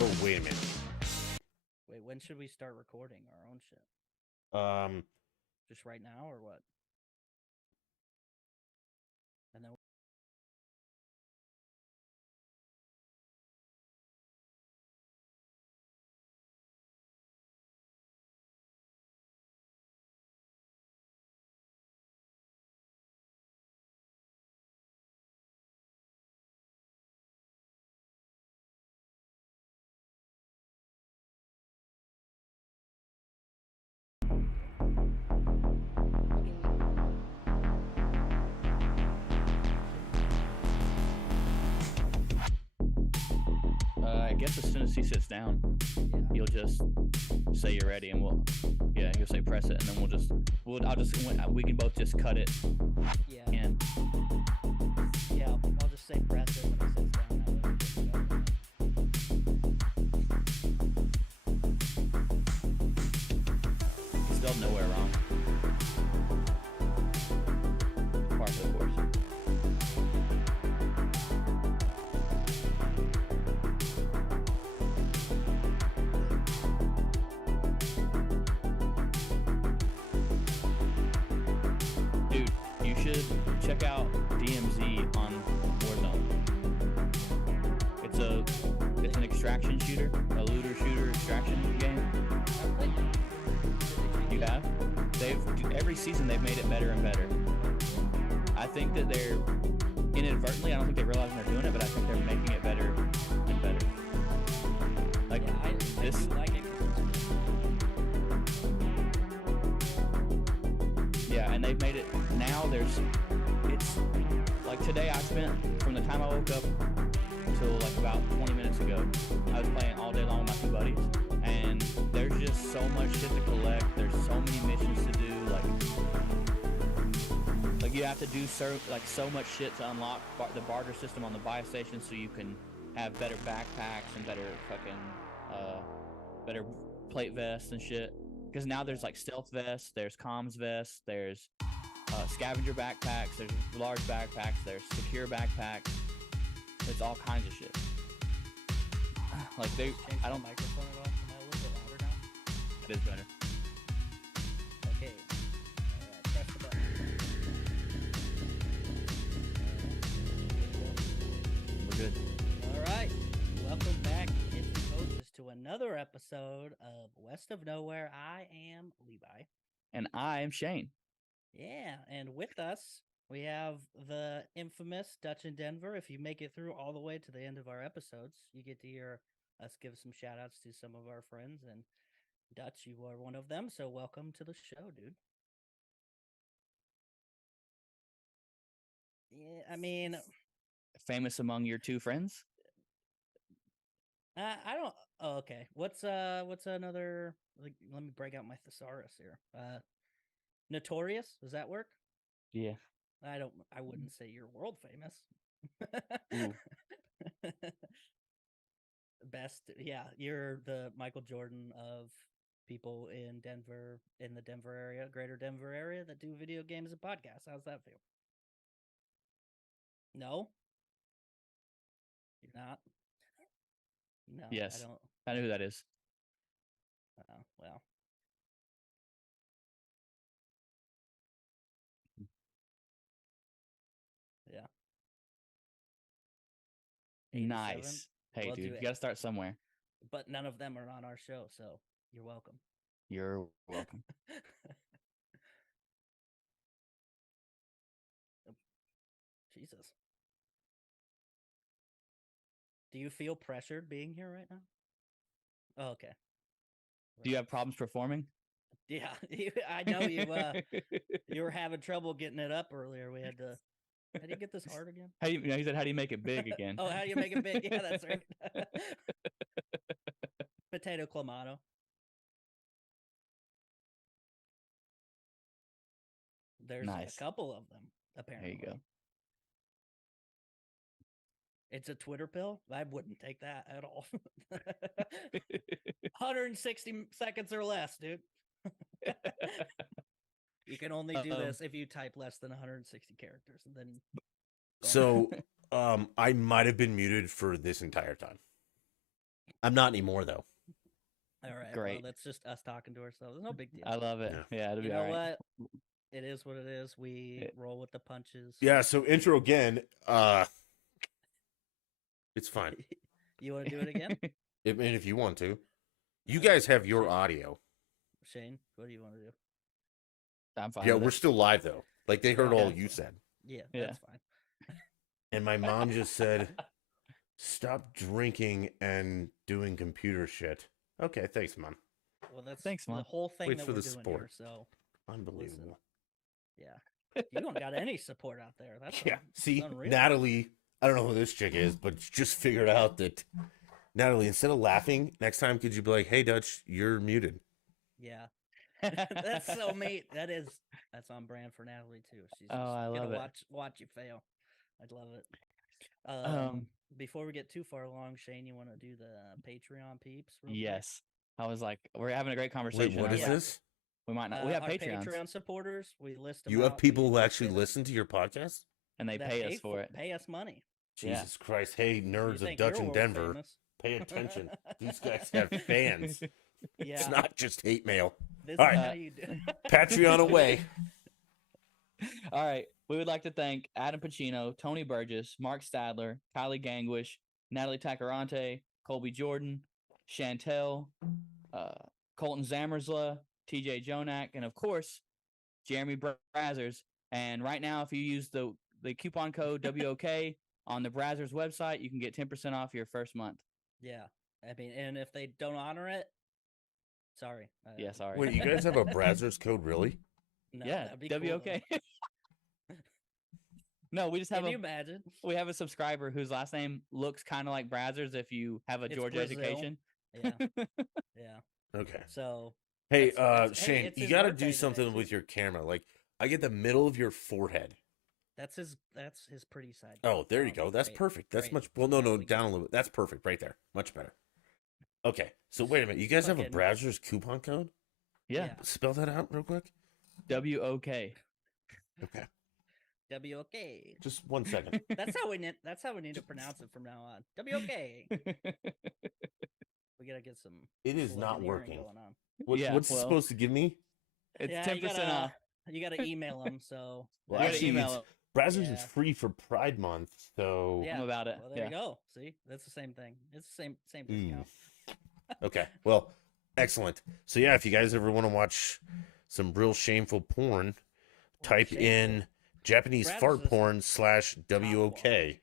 Oh, wait a minute. Wait, when should we start recording our own shit? Um, Just right now or what? And then I guess as soon as he sits down, you'll just say you're ready, and you'll say press it, and then we can both just cut it. yeah, And yeah, I'll just say press it when it sits down. That way we can go. you spelled nowhere wrong. Part of the course. Dude, you should check out DMZ on Warzone. It's an extraction shooter, a looter shooter extraction game. I played that. You have? Every season they've made it better and better. I think that they're inadvertently, I don't think they realize they're doing it, but I think they're making it better and better. Like Yeah, I this, do like it. 'Cause yeah, and they've made it now. It's like today I spent from the time I woke up until like about 20 minutes ago. I was playing all day long with my two buddies, and there's just so much shit to collect. There's so many missions to do. Like you have to do so much shit to unlock the barter system on the buy station, so you can have better backpacks and better better plate vests and shit. Because now there's like stealth vests, there's comms vests, there's scavenger backpacks, there's large backpacks, there's secure backpacks. There's all kinds of shit. Like change I the don't. microphone at all. Am I a little bit louder now? It is better. Okay. Alright, press the button. We're good. Alright. Welcome back, Kitchen Coaches, to another episode of West of Nowhere. I am Levi. And I am Shane. Yeah, and with us, we have the infamous Dutch in Denver. If you make it through all the way to the end of our episodes, you get to hear us give some shout outs to some of our friends. And Dutch, you are one of them. So welcome to the show, dude. Yeah, I mean, Famous among your two friends? I don't. Oh, okay. What's another? Like, let me break out my thesaurus here. Notorious. Does that work? Yeah. I wouldn't say you're world famous. Ooh. Best, yeah, you're the Michael Jordan of people in Denver, in the Denver area, greater Denver area, that do video games and podcasts. How's that feel? No? You're not? No, Yes. I don't. I know who that is. Oh, well. Yeah. 87? Nice. Hey, Well, dude, do you it. gotta start somewhere. But none of them are on our show, so you're welcome. You're welcome. Jesus. Do you feel pressured being here right now? Oh, okay. Do you have problems performing? Yeah, I know you. You were having trouble getting it up earlier. We had to. How do you get this hard again? He said, how do you make it big again? Oh, how do you make it big? Yeah, that's right. Potato clamato. There's Nice. a couple of them, apparently. There you go. It's a Twitter pill? I wouldn't take that at all. 160 seconds or less, dude. You can only do this if you type less than 160 characters, and then. So, I might have been muted for this entire time. I'm not anymore though. All right. Great. Well, that's just us talking to ourselves. No big deal. I love it. Yeah. Yeah, it'll You be know all right. what? It is what it is. We It- roll with the punches. Yeah. So intro again. It's fine. You want to do it again, I mean, if you want to, you guys have your audio. Shane? What do you want to do? I'm fine. Yeah, with we're it. still live though. Like they heard all Okay. you said. Yeah, Yeah. that's fine. And my mom just said, "Stop drinking and doing computer shit." Okay, thanks, Mom. Well, that's Thanks, the Mom. whole thing Wait that for we're the doing support. here. So Unbelievable. yeah, you don't got any support out there. That's Yeah. See, unreal. Natalie, I don't know who this chick is, but she just figured out that Natalie, instead of laughing, next time could you be like, "Hey, Dutch, you're muted." Yeah, that's so neat. That's on brand for Natalie too. She's Oh, I gonna love it. watch you fail. I'd love it. Um, Before we get too far along, Shane, you want to do the Patreon peeps? real quick? Yes. I was like, we're having a great conversation. Wait, what I is was like, this? We might not. We have our Patreons, Patreon supporters. We list them You have out, people we who list actually it, listen to your podcast? and they that pay us for it. Pay us money. Yeah. Jesus Christ. Hey, You nerds of think Dutch you're and world Denver, famous. pay attention. These guys have fans. Yeah, It's not just hate mail. this All is right. how you do. Patreon away. All right. We would like to thank Adam Pacino, Tony Burgess, Mark Stadler, Kylie Gangwish, Natalie Tacarante, Colby Jordan, Chantel, Colton Zamersla, TJ Jonak, and of course, Jeremy Brazzers. And right now, if you use the coupon code WOK on the Brazzers website, you can get 10% off your first month. Yeah, I mean, and if they don't honor it, sorry. Yeah, sorry. Wait, you guys have a Brazzers code, really? No, yeah, that'd be cool, though. WOK. No, we just have Can you a imagine? we have a subscriber whose last name looks kind of like Brazzers if you have a It's Georgia Brazil. education. Yeah, yeah. Okay. So Hey, That's- hey, Shane, it's you his got to birthday do today, something too. with your camera. Like, I get the middle of your forehead. that's his pretty side. Oh, there you Oh, go. That's great, perfect. That's great. much. Well, no, Definitely down a little bit. That's perfect right there. Much better. Okay, so wait a minute. You guys have a Fucking- Brazzers coupon code? Yeah, Spell that out real quick. WOK. Okay, WOK. just 1 second. That's how we need. That's how we need to pronounce it from now on. WOK. We gotta get some. It is cool not engineering working. Going on. Yeah, What's it well- supposed to give me? It's Yeah, 10% off. You gotta email them. So Well, You gotta actually, email it's- it. Brazzers is Yeah. free for Pride Month, so Yeah. I'm about it. Well, there Yeah. you go. See, that's the same thing. It's the same Mm. discount. okay. Well, excellent. So yeah, if you guys ever want to watch some real shameful porn, type shameful. in Japanese Brazzers fart is porn / WOK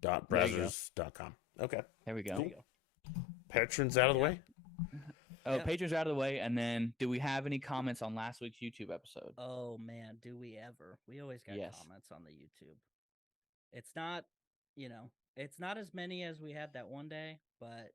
dot There you go. brazzers.com. Okay. There we go. There you go. Patrons out of the way. Oh, Yeah. patrons are out of the way, and then do we have any comments on last week's YouTube episode? Oh man, do we ever? We always got Yes. comments on the YouTube. It's not, it's not as many as we had that one day, but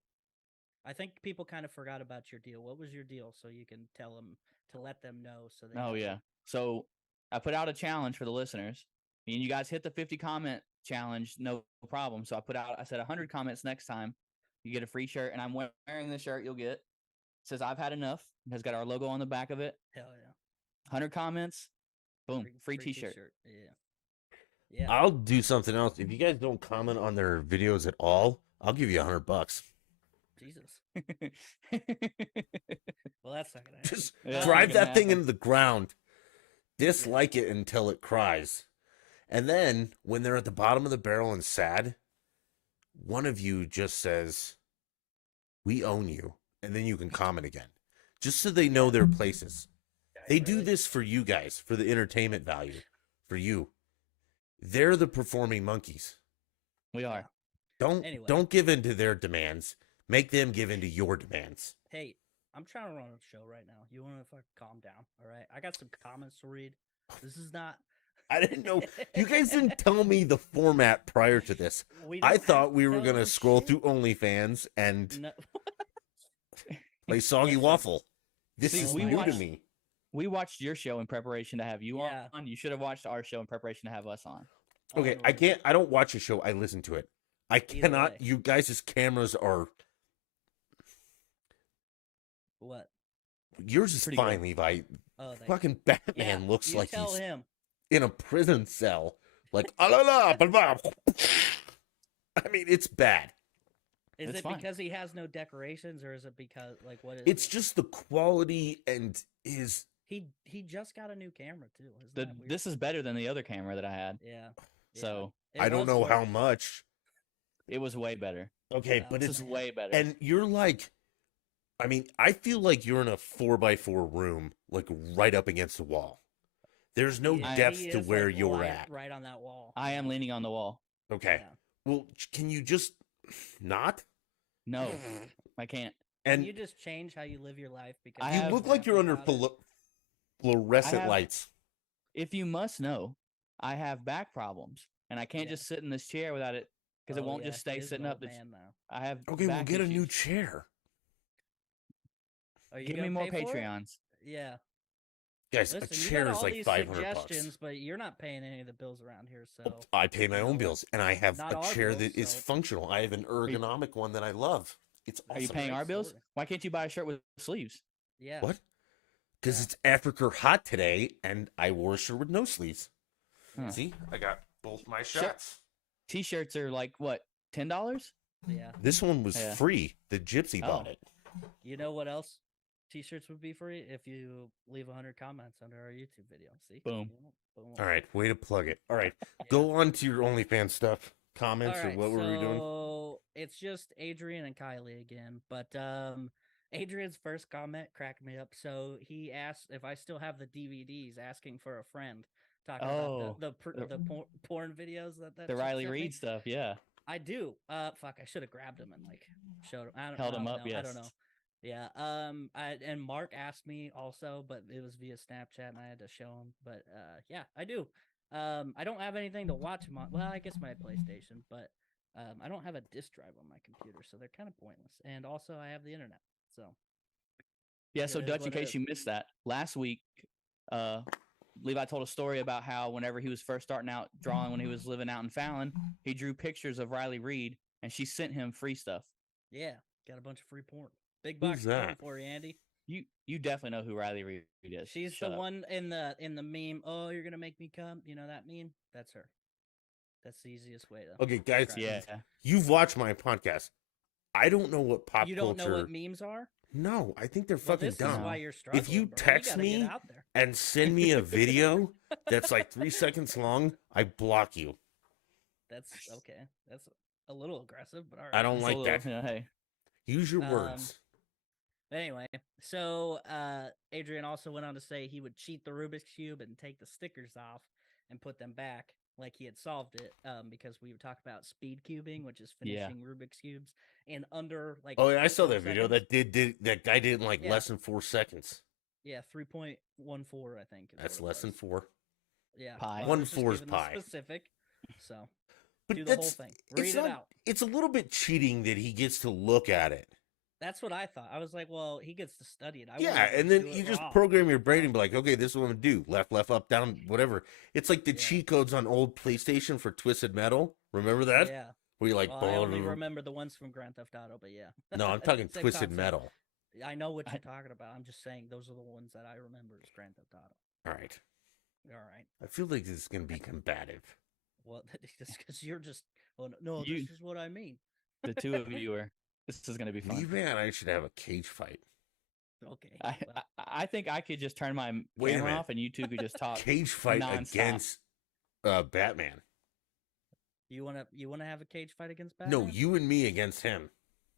I think people kind of forgot about your deal. What was your deal? So you can tell them to let them know. So they Oh know. yeah. So I put out a challenge for the listeners, and you guys hit the 50 comment challenge, no problem. So I said 100 comments next time, you get a free shirt, and I'm wearing the shirt you'll get. It says I've had enough. It has got our logo on the back of it. Hell yeah. 100 comments, boom, free t-shirt. Yeah. Yeah. I'll do something else. If you guys don't comment on their videos at all, I'll give you $100. Jesus. Well, that's not gonna happen. Just Yeah, drive not gonna that thing happen. into the ground. Dislike it until it cries. And then when they're at the bottom of the barrel and sad, one of you just says, "We own you." And then you can comment again. Just so they know their places. They do this for you guys, for the entertainment value, for you. They're the performing monkeys. We are. Anyway. Don't give in to their demands. Make them give in to your demands. Hey, I'm trying to run a show right now. You want to fucking calm down? All right. I got some comments to read. This is not. I didn't know. You guys didn't tell me the format prior to this. We I don't have thought we to were tell going to them scroll shit. through OnlyFans and No. play Soggy Listen. Waffle. This See, is we new to watched- me. We watched your show in preparation to have you Yeah. on. You should have watched our show in preparation to have us on. Okay, I can't. I don't watch a show. I listen to it. I cannot. way. You guys' cameras are. What? Yours is Pretty fine, good. Levi. Oh, thank Fucking you. Batman Yeah, looks you like tell he's him. in a prison cell. Like, ah, la, la, blah, blah. I mean, it's bad. Is It's it fine. because he has no decorations, or is it because like what is It's it? just the quality and his. He just got a new camera too. Isn't The that weird? this is better than the other camera that I had. Yeah. So I don't know how much. much. it was way better. Okay, Oh, but This it's is way better. and you're like, I mean, I feel like you're in a 4x4 room, like right up against the wall. There's no Yeah, depth he to is, where like, you're right- at. Right on that wall. I am leaning on the wall. Okay. Yeah. Well, can you just not? No, I can't. Can And you just change how you live your life? Because I you have- look like you're under about it? fluorescent I have- lights. If you must know, I have back problems, and I can't Yeah. just sit in this chair without it because it Oh, won't yeah, just stay he is an sitting up. old man now. I have. Okay, we'll back get a new issues. chair. Are you Give me gonna more pay for it? Patreons. Yeah. Guys, Listen, a you chair got is all like these 500 suggestions, bucks. but you're not paying any of the bills around here. So I pay my you know own what? bills, and I have Not a our chair bills, that is so- functional. I have an ergonomic one that I love. It's Are you awesome. paying Great our bills? story. Why can't you buy a shirt with sleeves? yeah. What? Because Yeah. it's Africa hot today, and I wore a shirt with no sleeves. Huh. See, I got both my Sure. shirts. T-shirts are like what, $10? Yeah. This one was Yeah. free. The gypsy bought Oh. it. You know what else? T-shirts would be free if you leave 100 comments under our YouTube video. See? Boom. Boom. All right, way to plug it. All right, Yeah. go on to your OnlyFans stuff. Comments All right, or what were we doing? So it's just Adrian and Kylie again, but Adrian's first comment cracked me up. So he asked if I still have the DVDs, asking for a friend, talking Oh, about the porn videos that The chick Riley sent me. Reid stuff, yeah. I do. Fuck, I should have grabbed him and like showed him. Held him I up, don't know. I don't yes. know. Yeah. And Mark asked me also, but it was via Snapchat, and I had to show him. But yeah, I do. I don't have anything to watch him on. Well, I guess my PlayStation, but I don't have a disk drive on my computer, so they're kind of pointless. And also, I have the internet, so Yeah, It so is Dutch, in what it case is. you missed that, last week, Levi told a story about how whenever he was first starting out drawing when he was living out in Fallon, he drew pictures of Riley Reid, and she sent him free stuff. yeah, got a bunch of free porn. Big Who's box of porn that? for you, Andy. You definitely know who Riley Reid is. She's Shut the up. one in the meme. Oh, you're gonna make me come. You know that meme? That's her. That's the easiest way to. Okay, guys, describe Yeah, it. you've watched my podcast. I don't know what pop You don't culture. know what memes are? No, I think they're Well, fucking this dumb. is why you're struggling. you bro. text gotta me- get out there. And send me a video that's like 3 seconds long, I block you. That's okay. That's a little aggressive, but all right. I don't It's a like little- that. yeah, hey, Use your words. Anyway, so Adrian also went on to say he would cheat the Rubik's Cube and take the stickers off and put them back like he had solved it, because we talked about speed cubing, which is Yeah. finishing Rubik's Cubes in under like. Oh yeah, I saw 4 that video. seconds. That did that guy did in like Yeah. less than 4 seconds. Yeah, 3.14, I think. is That's what it less than was. 4. Yeah, Pi. I One was just four is giving the pi. Specific. So But do the whole that's thing. it's Read it not. out. It's a little bit cheating that he gets to look at it. That's what I thought. I was like, well, he gets to study it. I Yeah, wanted to and then do it you just raw. program your brain and be like, okay, this is what I'm gonna do. Left, left, up, down, whatever. It's like the Yeah. cheat codes on old PlayStation for Twisted Metal. Remember that? Yeah. Where you like, Well, I only boom. remember the ones from Grand Theft Auto, but yeah. No, I'm talking Same Twisted concept. Metal. I know what I- you're talking about. I'm just saying those are the ones that I remember as Grand Theft Auto. All right. All right. I feel like this is gonna be combative. Well, just because you're just, oh no, You- this is what I mean. the two of you are. This is gonna be fun. Levi and I should have a cage fight. Okay. I, well, I think I could just turn my Wait a camera minute. off and you two could just talk. Cage fight nonstop. against Batman. you wanna have a cage fight against No, Batman? you and me against him.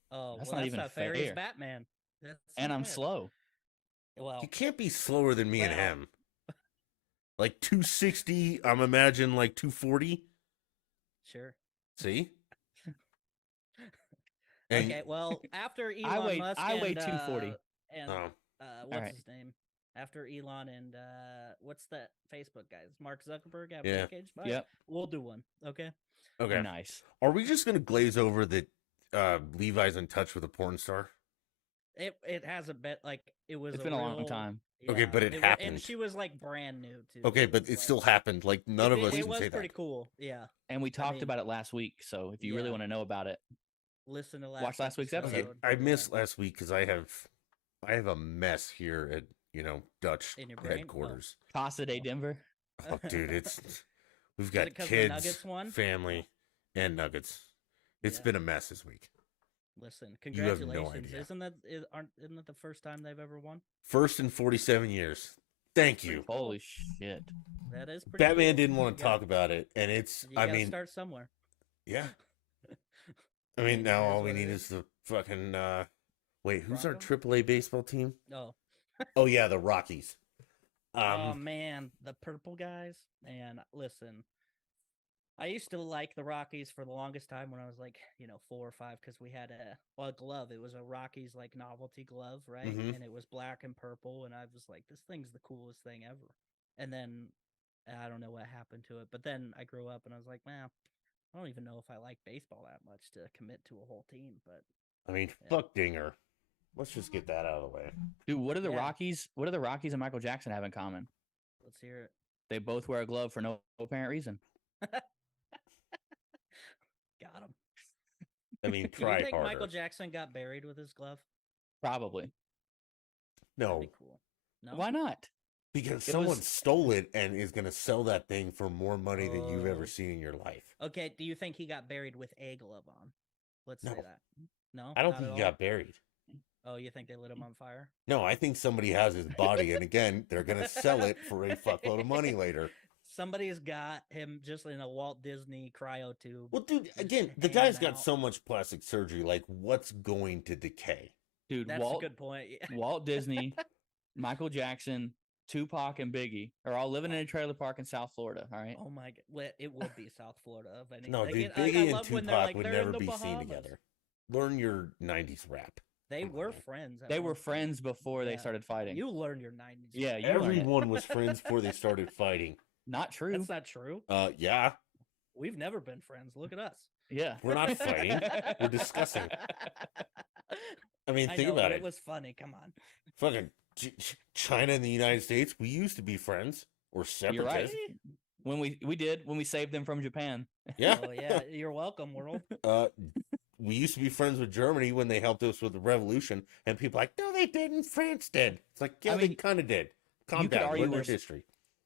Oh, That's well, not that's even not fair. He's fair. Batman. That's And not I'm fair. slow. Well, You can't be slower than me and Well. him. Like 260, I'm imagine like 240. sure. See? And Okay. Well, after Elon weigh- Musk, I weigh and, 240. And oh, what's right. his name? After Elon and what's that Facebook guy? Is Mark Zuckerberg have Yeah. a cage fight? Yep. We'll do one. Okay. okay. Nice. Are we just gonna glaze over that Levi's in touch with a porn star? It hasn't been like it was. It's a been a long real- time. Okay, but it wa- happened. and she was like brand new too. Okay, so but was, it like- still happened. Like none of us It can was say pretty that. cool. Yeah. And we talked mean, about it last week. So if you really yeah. want to know about it, Listen to Watch last week's Okay, episode. I missed last week because I have a mess here at Dutch In your brain? Oh. headquarters. Casa de Denver. Oh, dude, it's we've it got 'cause the kids, Nuggets won? family, and Nuggets. It's Yeah. been a mess this week. Listen, You have no congratulations! idea. Isn't that the first time they've ever won? First in 47 years. Thank Pretty you. cool. Holy shit! That is pretty. Batman cool. didn't want You to got- talk about it, and it's. You I gotta mean, start somewhere. yeah. I mean, mean, now it is all we what it need is. is the fucking. Wait, who's our Broncos? AAA baseball team? Oh, Oh yeah, the Rockies. oh man, the purple guys. And listen, I used to like the Rockies for the longest time when I was like, 4 or 5, because we had a glove. It was a Rockies like novelty glove, right? Mhm. And it was black and purple, and I was like, this thing's the coolest thing ever. And then I don't know what happened to it, but then I grew up and I was like, man, I don't even know if I like baseball that much to commit to a whole team. But I mean, Yeah. fuck Dinger. Let's just get that out of the way. Dude, what do the Yeah. Rockies? What do the Rockies and Michael Jackson have in common? let's hear it. They both wear a glove for no apparent reason. Got him. I mean, Do you try think harder. Michael Jackson got buried with his glove? Probably. No, That'd be cool. No? Why not? because It someone was- stole it and is going to sell that thing for more money than you've Oh. ever seen in your life. Okay, do you think he got buried with a glove on? Let's say No. that. No? I don't Not think at he all? got buried. Oh, you think they lit him on fire? No, I think somebody has his body, and again, they're going to sell it for a fuckload of money later. Somebody's got him just in a Walt Disney cryo tube. Well, dude, Just again, the hanging guy's got out. so much plastic surgery. Like, what's going to decay? Dude, That's Walt a good point. Yeah. Walt Disney, Michael Jackson, Tupac, and Biggie are all living in a trailer park in South Florida. All right. Oh my god, well, it would be South Florida of any. No, they dude, get- I Biggie and love when they're Tupac like, would "They're in never the be seen Bahamas." together. Learn your 90s rap. They Come on, were man. friends. at They one were point. friends before they Yeah. started fighting. You learned your 90s. Yeah, rap. you learned it. Everyone was friends before they started fighting. Not true. That's not true. Yeah, We've never been friends. Look at us. Yeah. we're not fighting. We're discussing. I mean, I think know, about but it. It was funny. Come on. Fucking China and the United States, we used to be friends or You're right. separatists. When we saved them from Japan. Yeah. Oh yeah, you're welcome, world. We used to be friends with Germany when they helped us with the revolution, and people are like, no, they didn't. France did. It's like, yeah, I they mean, kind of did. Calm you could down. argue Learn your we're s- history.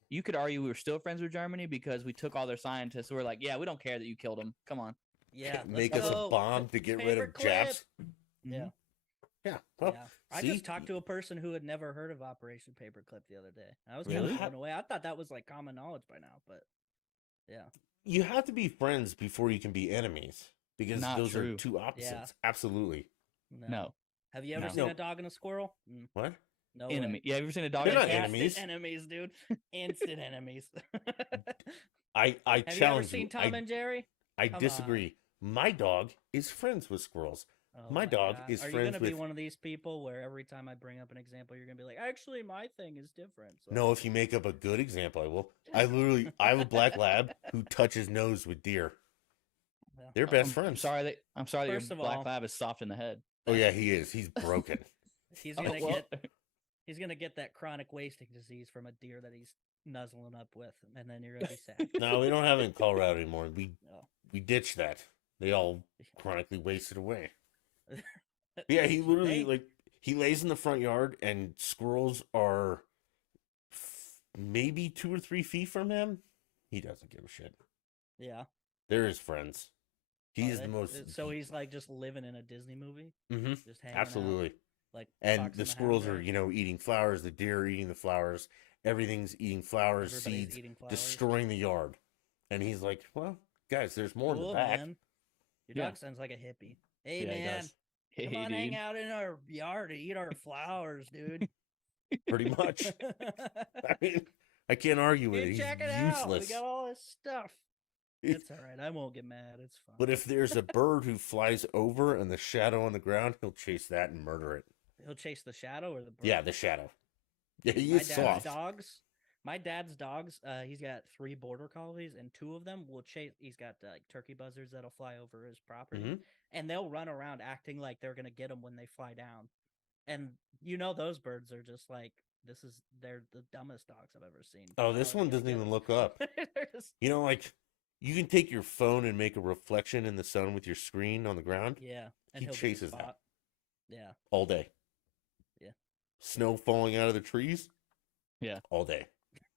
You could argue we were still friends with Germany because we took all their scientists who were like, yeah, we don't care that you killed them. Come on. Yeah, Make let's us go. a bomb to get rid of Paperclip. Japs. Yeah. Yeah. Well, Yeah. I see? just talked to a person who had never heard of Operation Paperclip the other day. I was Really? kind of blown away. I thought that was like common knowledge by now, but yeah. You have to be friends before you can be enemies because Not those true. are two opposites. Absolutely. No. Have you ever No. seen No. a dog and a squirrel? What? No way. Enemy. Yeah, have you ever seen a dog? They're and a not cat? enemies. Instant enemies, dude. Instant enemies. I Have you ever challenge seen you. Tom and Jerry? I Come on. disagree. My dog is friends with squirrels. Oh My dog God. is Are you friends gonna be with- one of these people where every time I bring up an example, you're gonna be like, actually, my thing is different. So No, if you make up a good example, I will. I have a black lab who touches nose with deer. Yeah. They're best I'm friends. sorry that First your of black all- lab is soft in the head. Oh yeah, he is. He's broken. He's Oh, gonna well, get he's gonna get that chronic wasting disease from a deer that he's nuzzling up with, and then you're gonna be sad. No, we don't have it in Colorado anymore. No. We ditched that. They all chronically wasted away. Yeah, he literally Hey, like he lays in the front yard, and squirrels are maybe 2 or 3 feet from him. He doesn't give a shit. yeah. They're his friends. Oh, He's they- the most. So he's like just living in a Disney movie, hmm just hanging out, absolutely. like And Fox the and squirrels Hound are, there. eating flowers. The deer are eating the flowers. Everything's eating flowers, Everybody's seeds, eating flowers. destroying the yard. And he's like, "Well, guys, there's more in Cool, the back." man. Your Yeah. dog sounds like a hippie. Hey Yeah, he man, does. come Hey, on, hang dude. out in our yard and eat our flowers, dude. Pretty much. I mean, I can't argue with it. Dude, He's check it out. We useless. got all this stuff. It's all right. I won't get mad. It's fine. But if there's a bird who flies over and the shadow on the ground, he'll chase that and murder it. He'll chase the shadow or the bird. Yeah, the shadow. Yeah, he my is dad's soft. dogs. My dad's dogs. He's got 3 border collies, and 2 of them will chase. He's got like turkey buzzards that'll fly over his property, Mhm. and they'll run around acting like they're gonna get them when they fly down. And those birds are just like they're the dumbest dogs I've ever seen. Oh, How this are one they gonna doesn't get even 'em? look up. They're just- Like, you can take your phone and make a reflection in the sun with your screen on the ground yeah, and He he'll get the chases that. spot. Yeah, all day. Yeah. Snow falling out of the trees. Yeah. All day.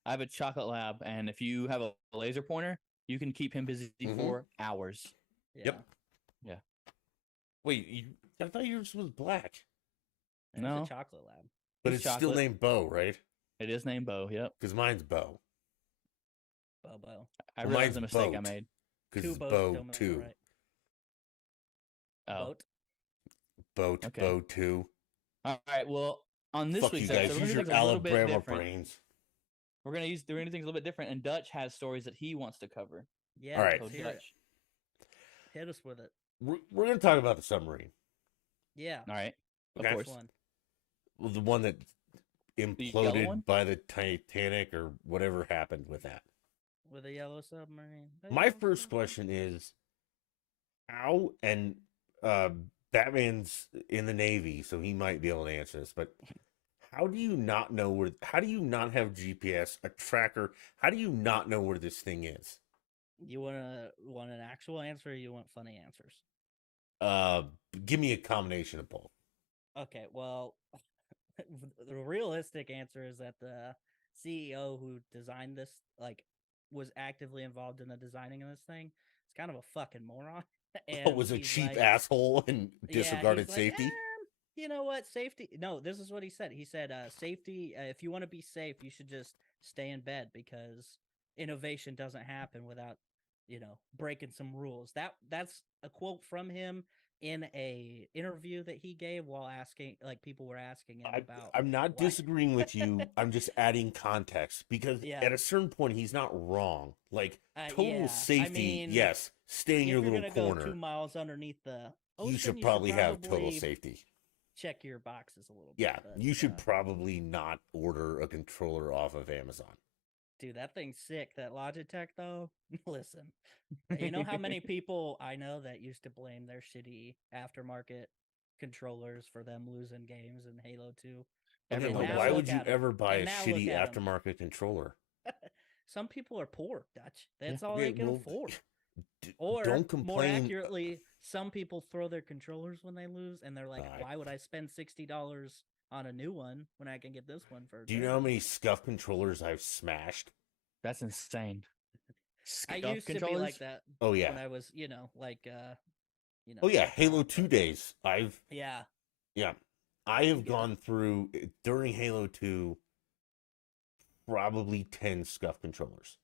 I have a chocolate lab, and if you have a laser pointer, you can keep him busy Mhm. for hours. yeah. Yep. Wait, I thought yours was black, There's No. a chocolate lab. but He's it's still chocolate. named Bo, right? It is named Bo. Yep. Because mine's Bo. Bobo. I Well, realized the mine's mistake I Boat. made. Because Two it's boats Bo don't make a 2. right. Oh. Boat. Boat, Okay. Bo 2. All right. Well, on this Fuck you week's guys. episode, we're Use gonna your do things a little bit Alabama different. brains. We're gonna do things a little bit different, and Dutch has stories that he wants to cover. Yeah. All right. So let's hear it. Dutch. Hit us with it. We're going to talk about the submarine. Yeah. All right. Of Okay. course. One. Well, the one that yellow imploded one? by the Titanic or whatever happened with that. With a yellow submarine. A My yellow first submarine. question is how, and Batman's in the Navy, so he might be able to answer this, but how do you not know how do you not have GPS, a tracker? How do you not know where this thing is? You want an actual answer or you want funny answers? Give me a combination of both. Okay, well, the realistic answer is that the CEO who designed this, like, was actively involved in the designing of this thing. It's kind of a fucking moron. And Was a he's cheap like- asshole and Yeah, disregarded he's like, safety? You know what? Safety. No, this is what he said. He said, safety, if you want to be safe, you should just stay in bed because innovation doesn't happen without, breaking some rules. That's a quote from him in a interview that he gave while people were asking him about. I'm not why- disagreeing with you. I'm just adding context because Yeah. at a certain point he's not wrong. Like total yeah, I safety, mean, yes. Stay in your if you're little gonna corner. go 2 miles underneath the ocean, You should probably have total safety. Check your boxes a little bit. Yeah, but, you should probably not order a controller off of Amazon. Dude, that thing's sick. That Logitech, though. Listen, you know how many people I know that used to blame their shitty aftermarket controllers for them losing games in Halo 2? Okay, Everyone but does why that. would you Look at 'em. ever buy a And now shitty look at 'em. aftermarket controller? Some people are poor, Dutch. Yeah. That's all Okay, they can well, afford. D- Or don't more complain. accurately, some people throw their controllers when they lose, and they're like, Right. "Why would I spend $60 on a new one when I can get this one for?" Do you know how many scuff controllers I've smashed? That's insane. I Scuff used to be controllers? like that Oh when yeah. I was, Oh yeah, Halo 2 but- days. Yeah, I have Yeah. gone through during Halo 2 probably 10 scuff controllers.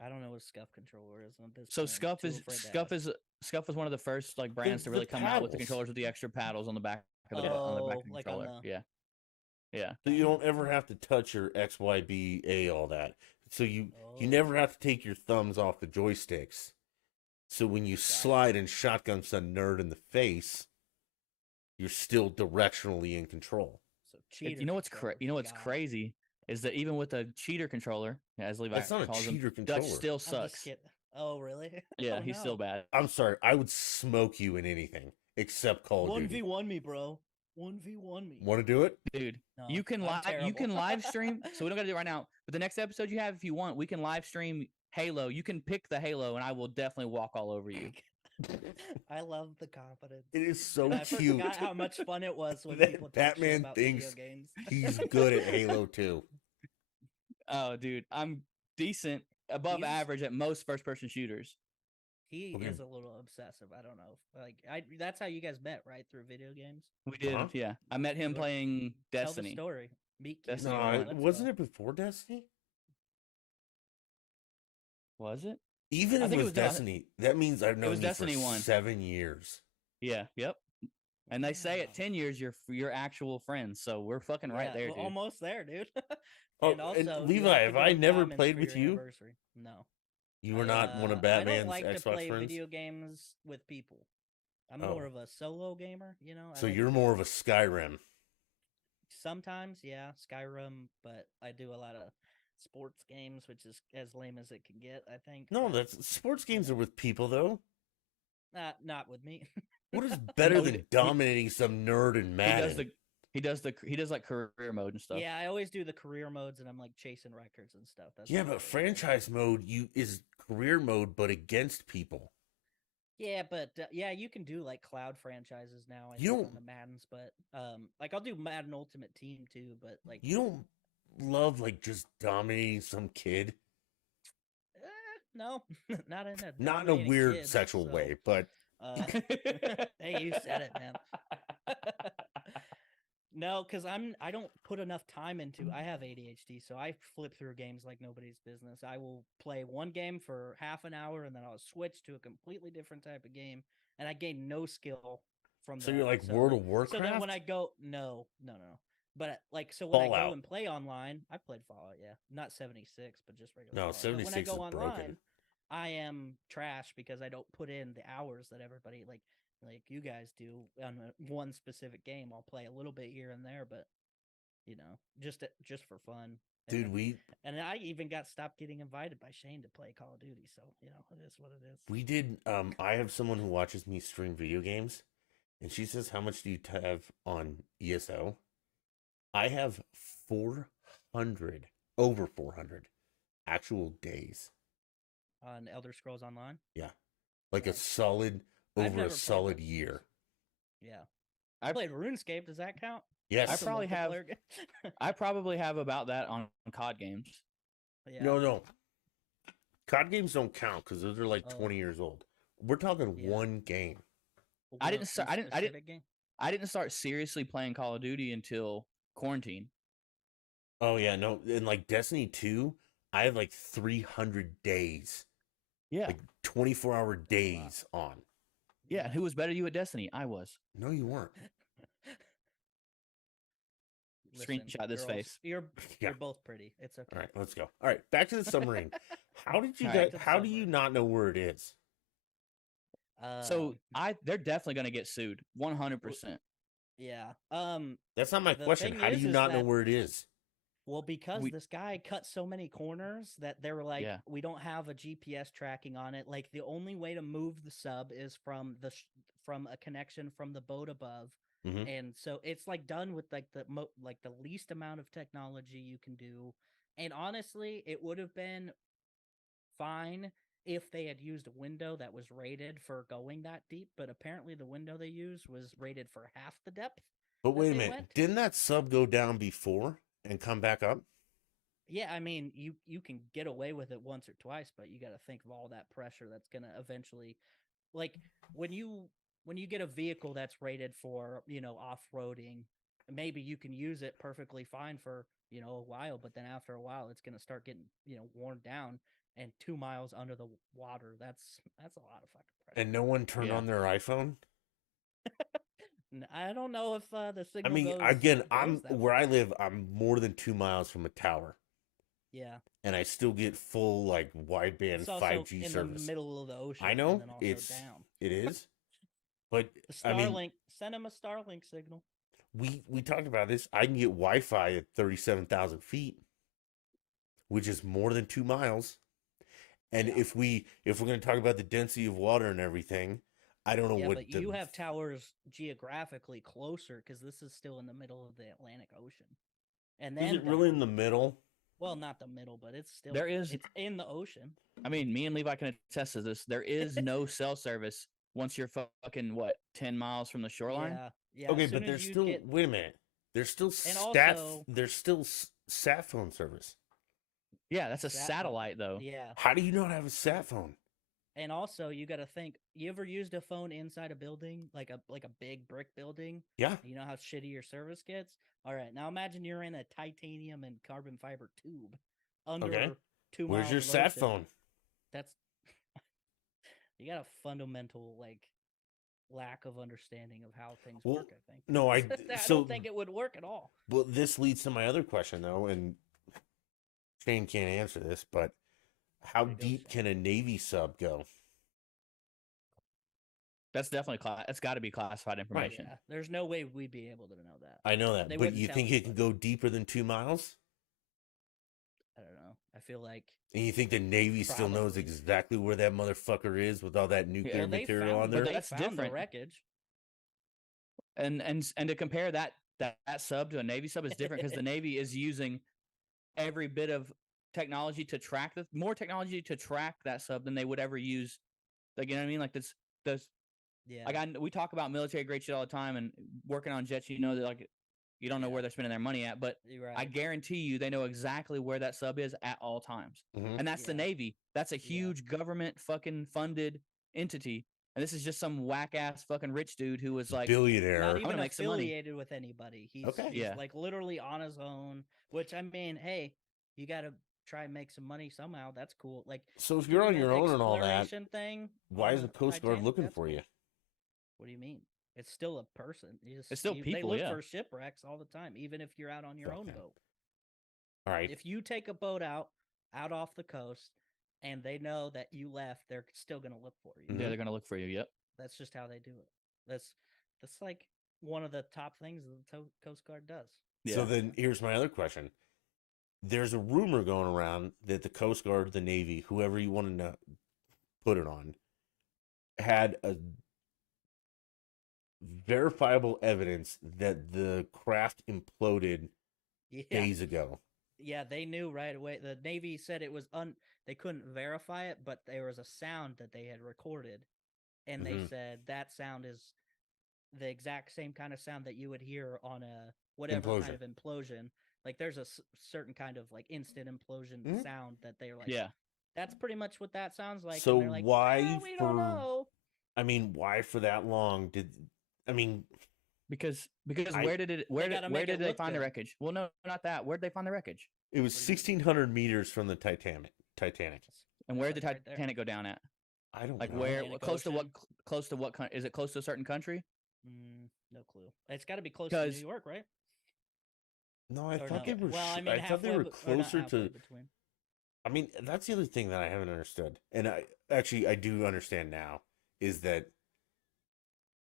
I don't know what a scuff controller is. At this So point. I'm Scuff too is afraid to Scuff ask. is Scuff was one of the first like brands to the really come out with the paddles. controllers with the extra paddles on the back of the, on the back of the Oh, like on controller. the- Yeah. Yeah. So you don't ever have to touch your X, Y, B, A, all that. So you Oh, never have to take your thumbs off the joysticks. So when you slide and shotgun some nerd in the face, you're still directionally in control. so cheater You know what's controller, you know what's got it. crazy is that even with a cheater controller, as Levi That's not a calls cheater him, Dutch controller. still I'm just sucks. kidding. Oh, really? Yeah, Oh, he's still no. bad. I'm sorry, I would smoke you in anything except Call of Duty. 1v1 me, bro. 1v1 me. Want to do it? Dude, No, you can I'm you can terrible. live stream. So we don't gotta do it right now. But the next episode you have, if you want, we can live stream Halo. You can pick the Halo, and I will definitely walk all over you. I love the confidence. It is so And I cute. forgot how much fun it was when That people talk shit Batman about video thinks games. He's good at Halo 2. Oh, dude, I'm decent, above He's- average at most first-person shooters. He Okay. is a little obsessive. I don't know. That's how you guys met, right? Through video games. We did, Uh-huh. yeah. I met him Sure. playing Tell the Destiny. story. Meet Destiny No, one. it- wasn't it before Destiny? Was it? Even I if think it it was was Del- Destiny, that means I've known was you Destiny for 1. 7 years. Yeah. Yep. And they say at Wow. 10 years you're actual friends, so we're fucking right Yeah, there, well, dude. almost there, dude. Oh, and also, and you Levi, have to have go I to never Diamonds played for with your you? anniversary. No. You were not one of I Batman's don't like to Xbox play friends? video games with people. I'm Oh. more of a solo gamer, you know. I So like you're to- more of a Skyrim. Sometimes, yeah, Skyrim, but I do a lot of sports games, which is as lame as it can get. I think. No, but that's sports games are with people though. not with me. What is better No, than he- dominating some nerd in He Madden? does like career mode and stuff. Yeah, I always do the career modes, and I'm like chasing records and stuff. That's Yeah, what I but do. franchise mode is career mode, but against people. Yeah, but yeah, you can do like cloud franchises now. I You think, don't- on the Maddens, but like I'll do Madden Ultimate Team too. But like, You don't love like just dominating some kid, no, not in a not in a dominating weird kid, sexual so, way, but Hey, you said it, man. No, because I don't put enough time into. I have ADHD, so I flip through games like nobody's business. I will play one game for half an hour, and then I'll switch to a completely different type of game, and I gain no skill from So that. you're like So, World of so then when Warcraft? I go, no, no, no. But like, so when I go Fallout. and play online, I played Fallout, yeah, not 76, but just regular. No, Fallout. But when I 76 go is online, broken. I am trash because I don't put in the hours that everybody like you guys do on one specific game. I'll play a little bit here and there, but just for fun. Dude, And I even got stopped getting invited by Shane to play Call of Duty. So it is what it is. we did I have someone who watches me stream video games, and she says, how much do you have on ESO? I have 400, over 400 actual days. On Elder Scrolls Online. Yeah. Like a Nice. solid, I've over never a played solid those year. Yeah, I played RuneScape. Does that count? Yes. I It's a probably have- multiplayer game. I probably have about that on COD games. Yeah. No. COD games don't count because those are like Oh. 20 years old. We're talking Yeah. one game. I didn't One start- I didn't- specific game? I didn't start seriously playing Call of Duty until quarantine. Oh, yeah. No. And like Destiny 2, I have like 300 days, Yeah, like 24-hour days on. yeah. Who was better you at Destiny? I was. No, you weren't. Screenshot this you're face. You're Yeah. you're both pretty. It's okay. All right, let's go. All right, back to the submarine. How did you All get? right. To the How do you submarine. not know where it is? So they're definitely gonna get sued. 100%. yeah. That's not my The question. thing How do is you is not know that- where it is? Well, because We- this guy cut so many corners that they were like, Yeah. we don't have a GPS tracking on it. Like the only way to move the sub is from from a connection from the boat above, Mhm. and so it's like done with like the least amount of technology you can do. And honestly, it would have been fine if they had used a window that was rated for going that deep. But apparently, the window they used was rated for half the depth. But that wait a they minute, went? didn't that sub go down before and come back up? Yeah, I mean, you can get away with it once or twice, but you got to think of all that pressure that's going to eventually, like when you get a vehicle that's rated for off-roading, maybe you can use it perfectly fine for a while, but then after a while, it's going to start getting worn down. And 2 miles under the water, that's a lot of fucking pressure. And no one turned Yeah. on their iPhone? I don't know if the I signal. mean, goes, again, goes I'm that where I far. live, I'm more than 2 miles from a tower, Yeah, and I still get full like wideband it's also 5G in service. the middle of the ocean. I know and then also it's down. it is, but The I Starlink, mean, send him a Starlink signal. we talked about this. I can get Wi-Fi at 37,000 feet, which is more than 2 miles. And Yeah. if we're going to talk about the density of water and everything, I don't know Yeah, what but you have towers geographically closer because this is still in the middle of the Atlantic Ocean. And is then it really down- in the middle? well, not the middle, but it's still There is- it's in the ocean. I mean, me and Levi can attest to this. There is no cell service once you're fucking 10 miles from the shoreline. Yeah, yeah. Okay, as but soon there's as you still get- wait a minute. There's still also- there's still sat phone service. Yeah, that's a Sat phone. satellite though. yeah, How do you not have a sat phone? and also you got to think. You ever used a phone inside a building, like a big brick building? Yeah. You know how shitty your service gets. All right, now imagine you're in a titanium and carbon fiber tube under Okay. 2 Where's miles your of sat ocean. phone? That's you got a fundamental lack of understanding of how things Well, work. I think. no, I I so don't think it would work at all. well, this leads to my other question though, and Shane can't answer this, but how There you go, deep Shane. can a Navy sub go? That's definitely That's got to be classified information. Yeah, there's no way we'd be able to know that. I know that, They but wouldn't you tell think us, it can but- go deeper than 2 miles? I don't know. I feel like And you think the Navy still knows Probably. exactly where that motherfucker is with all that nuclear well, they material found, on but there? they that's found the different. wreckage. And to compare that sub to a Navy sub is different because the Navy is using every bit of technology to track more technology to track that sub than they would ever use. Like, you know what I mean? Like this Yeah. like we talk about military grade shit all the time and working on jets, you know that like you don't know Yeah. where they're spending their money at, but You're right. I guarantee you they know exactly where that sub is at all times. Mhm. And that's the Yeah. Navy. That's a Yeah. huge government fucking funded entity and this is just some whack ass fucking rich dude who was like, Billionaire. Not I'm even gonna make some money. affiliated with anybody. He's, Okay. he's Yeah. like literally on his own. Which I mean, hey, you got to try and make some money somehow. That's cool. Like So if you're on doing your that own and all that, exploration thing, why on is the Coast Guard Titanic, looking that's for cool. you? What do you mean? It's still a person. It's still They people, look yeah. for shipwrecks all the time, even if you're out on your own Okay. boat. All right. If you take a boat out off the coast, and they know that you left, they're still gonna look for you. Yeah, they're gonna look for you. Yep. That's just how they do it. That's like one of the top things that the Coast Guard does. Yeah. So then here's my other question. There's a rumor going around that the Coast Guard, the Navy, whoever you want to know, put it on, had a verifiable evidence that the craft imploded Yeah, days ago. yeah, they knew right away. The Navy said it was they couldn't verify it, but there was a sound that they had recorded, and they Mhm. said that sound is the exact same kind of sound that you would hear on a whatever kind of implosion. Like there's a certain kind of like instant implosion Mhm. sound that they're like, Yeah. that's pretty much what that sounds like. So and they're like, why we for- don't know. I mean, why for that long Because I- where did gotta make they it look find the good. wreckage? Well, no, not that. Where'd they find the wreckage? it was What do you mean? 1,600 meters from the Titanic. And where did the That's right there. Titanic go down at? I don't Like know. where? Atlantic Close to what? Ocean. Close to what? Is it close to a certain country? No clue. It's got to be close to 'Cause- New York, right? No, I Or thought they no? were. Well, I mean, I thought they halfway were be- or not closer halfway to. between. I mean, that's the other thing that I haven't understood, and I do understand now, is that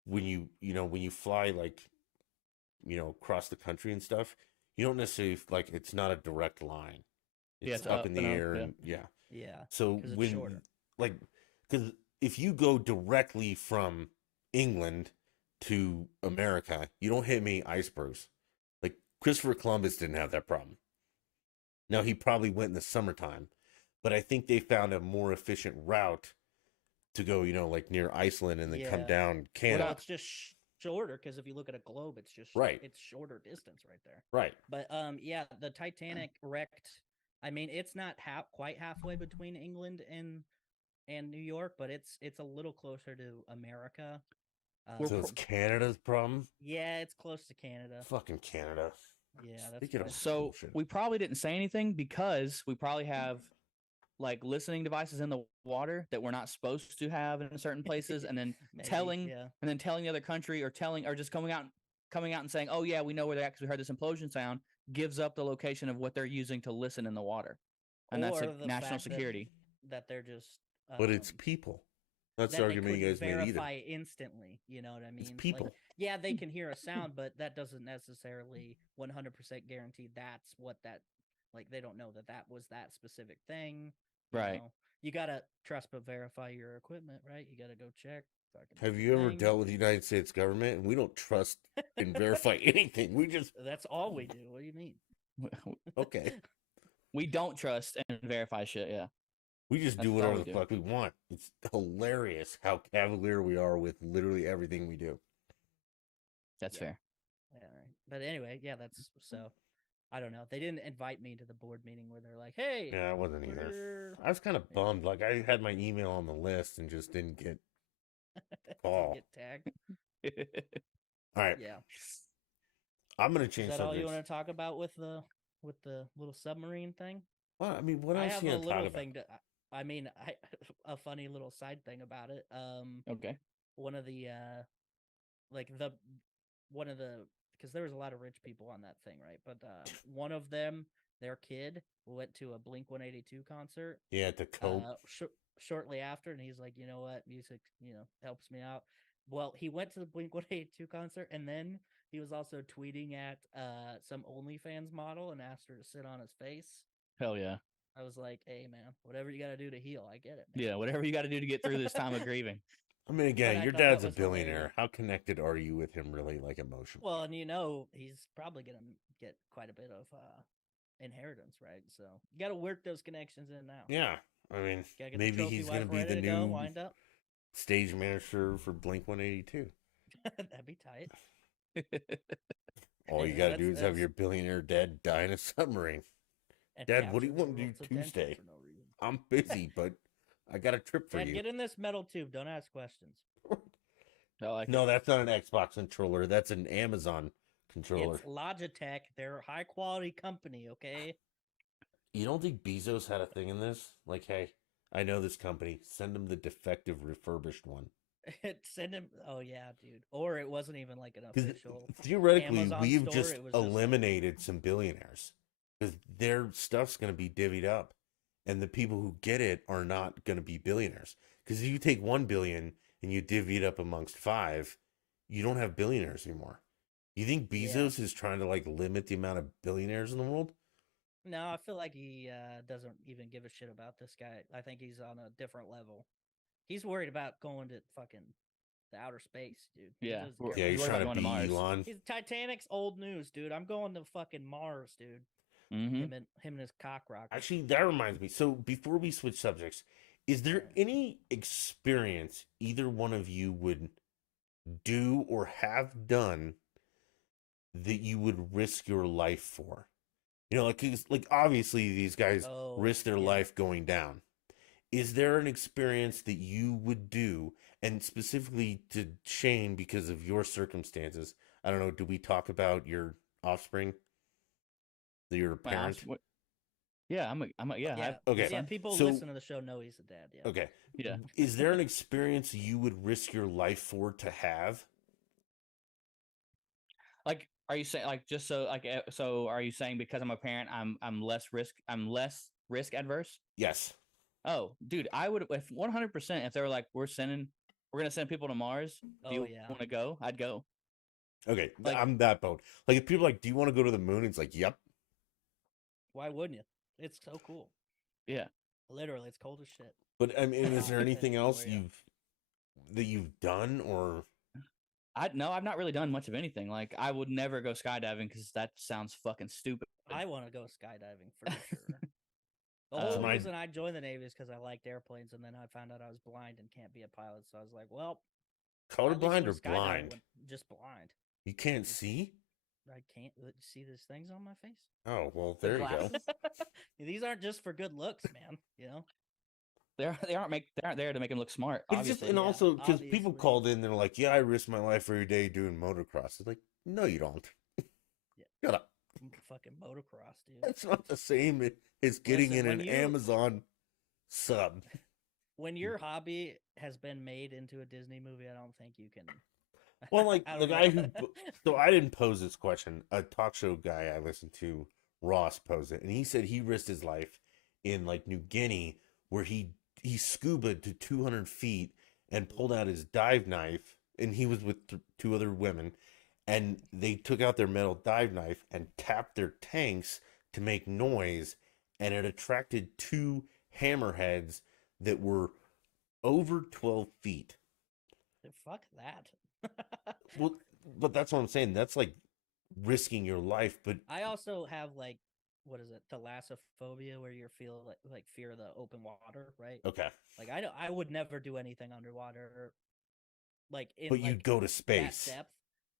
when you fly like, across the country and stuff, you don't necessarily like it's not a direct line. Yeah, It's it's up in the and up, air, yeah. and yeah. Yeah. So 'Cause it's when shorter. because if you go directly from England to America, you don't hit many icebergs. Like Christopher Columbus didn't have that problem. Now he probably went in the summertime, but I think they found a more efficient route to go, like near Iceland and then come Yeah. down Well, Canada. it's just shorter because if you look at a globe, it's just Right. It's shorter distance right there. Right. But yeah, the Titanic wrecked. I mean, it's not quite halfway between England and New York, but it's a little closer to America. So it's Canada's problem. Yeah, it's close to Canada. Fucking Canada. Yeah, that's Speaking of right. So bullshit. we probably didn't say anything because we probably have like listening devices in the water that we're not supposed to have in certain places, and then Maybe, telling yeah. the other country or just coming out and saying, "Oh yeah, we know where they're at because we heard this implosion sound," gives up the location of what they're using to listen in the water, and that's Or like the national fact that- security. that they're just. But it's um, people. That's that the they argument you couldn't guys made verify either. instantly. You know what I mean? Like, people. yeah, they can hear a sound, but that doesn't necessarily 100% guarantee that's what that. Like, they don't know that was that specific thing. you Right. know? You gotta trust but verify your equipment, right? You gotta go check. fucking Have you ever thing. dealt with the United States government? And we don't trust and verify anything. We just That's all we do. What do you mean? okay. We don't trust and verify shit. Yeah, We just That's do all whatever we the do. fuck we want. It's hilarious how cavalier we are with literally everything we do. that's Yeah. fair. Yeah, right. But anyway, yeah, that's so. I don't know. They didn't invite me to the board meeting where they're like, "Hey, Yeah, I wasn't we're either. here." I was kind of bummed. Like I had my email on the list and just didn't get. Didn't Oh. get tagged. All right, Yeah. I'm gonna Is change that all you subjects. want to talk about with the little submarine thing? Well, I mean, what I else have you a gonna talk little about? thing to. I mean, a funny little side thing about it. Okay. One of the because there was a lot of rich people on that thing, right? But one of them, their kid, went to a Blink 182 concert Yeah, at the Cope. shortly after, and he's like, you know what, music, helps me out. Well, he went to the Blink 182 concert, and then he was also tweeting at some OnlyFans model and asked her to sit on his face. Hell yeah. I was like, hey man, whatever you got to do to heal, I get it. Man. Yeah. Whatever you got to do to get through this time of grieving. I mean, again, I your thought that dad's a was billionaire. hilarious. How connected are you with him, really, like emotionally? Well, and he's probably gonna get quite a bit of inheritance, right? So you got to work those connections in now. Yeah, I mean, Gotta get the maybe trophy he's wife gonna be ready the to go, new wind up. stage manager for Blink 182. That'd be tight. All you Yeah, gotta do is have that's- your billionaire dad die in a submarine. And Dad, what do you capture want the to do world's attention Tuesday? for no reason. I'm busy, but I got a trip for Dad, you. get in this metal tube. Don't ask questions. I like No, it. that's not an Xbox controller. That's an Amazon controller. It's Logitech. They're a high quality company, okay? You don't think Bezos had a thing in this? Like, hey, I know this company. Send them the defective refurbished one. Send him. Oh yeah, dude. Or it wasn't even like an Because official. theoretically, Amazon we've store, just it was just like- eliminated some billionaires because their stuff's going to be divvied up, and the people who get it are not going to be billionaires. Because if you take 1 billion and you divvy it up amongst 5, you don't have billionaires anymore. You think Bezos is trying to like limit the amount of billionaires in the world? No, I feel like he doesn't even give a shit about this guy. I think he's on a different level. He's worried about going to fucking the outer space, dude. He Yeah, doesn't we're- care Yeah, He's he's worried trying about to going be to Mars. Elon. He's Titanic's old news, dude. I'm going to fucking Mars, dude. Mm-hmm. Him and his cock rocket. Actually, that reminds me. So before we switch subjects, is there any experience either one of you would do or have done that you would risk your life for? You know, like 'cause, like obviously these guys Oh, risk their yeah. life going down. Is there an experience that you would do, and specifically to Shane because of your circumstances? I don't know. Do we talk about your offspring? Your parent? Yeah, yeah. Yeah. Okay, Yeah, people so- listen to the show know he's a dad. Yeah. Okay. Yeah. Is there an experience you would risk your life for to have? Like, are you saying like just so like so? Are you saying because I'm a parent, I'm less risk adverse? Yes. Oh, dude, I would if 100% if they were like we're gonna send people to Mars. Do Oh, you yeah. want to go? I'd go. Okay, Like- I'm that boat. Like if people are like, do you want to go to the moon? It's like, yep. Why wouldn't you? It's so cool. Yeah. Literally, it's cold as shit. But I mean, is there Yeah, anything else yeah. you've done or I've not really done much of anything. Like I would never go skydiving because that sounds fucking stupid. I want to go skydiving for sure. The Uh, whole my- reason I joined the Navy is because I liked airplanes, and then I found out I was blind and can't be a pilot. So I was like, well, at least colorblind or with skydiving, blind? just blind. You can't see? I can't see these things on my face. Oh well, The there you go. glasses, These aren't just for good looks, man. You know. they aren't there to make him look smart. But it's just Obviously, and yeah, also because people obviously. called in, they're like, "Yeah, I risk my life every day doing motocross." It's like, no, you don't. Yeah. Shut up. Fucking motocross, dude. That's not the same as getting Listen, in when an you- Amazon sub. When your hobby has been made into a Disney movie, I don't think you can. Well, like I the don't guy know. who so I didn't pose this question. A talk show guy I listened to, Ross, posed it, and he said he risked his life in like New Guinea, where he scubaed to 200 feet and pulled out his dive knife, and he was with 2 other women, and they took out their metal dive knife and tapped their tanks to make noise, and it attracted 2 hammerheads that were over 12 feet. Fuck that. Well, but that's what I'm saying. That's like risking your life. But I also have like, what is it, thalassophobia, where you feel like fear of the open water, right? okay, Like I would never do anything underwater. Like in but like, you'd go to that space. depth,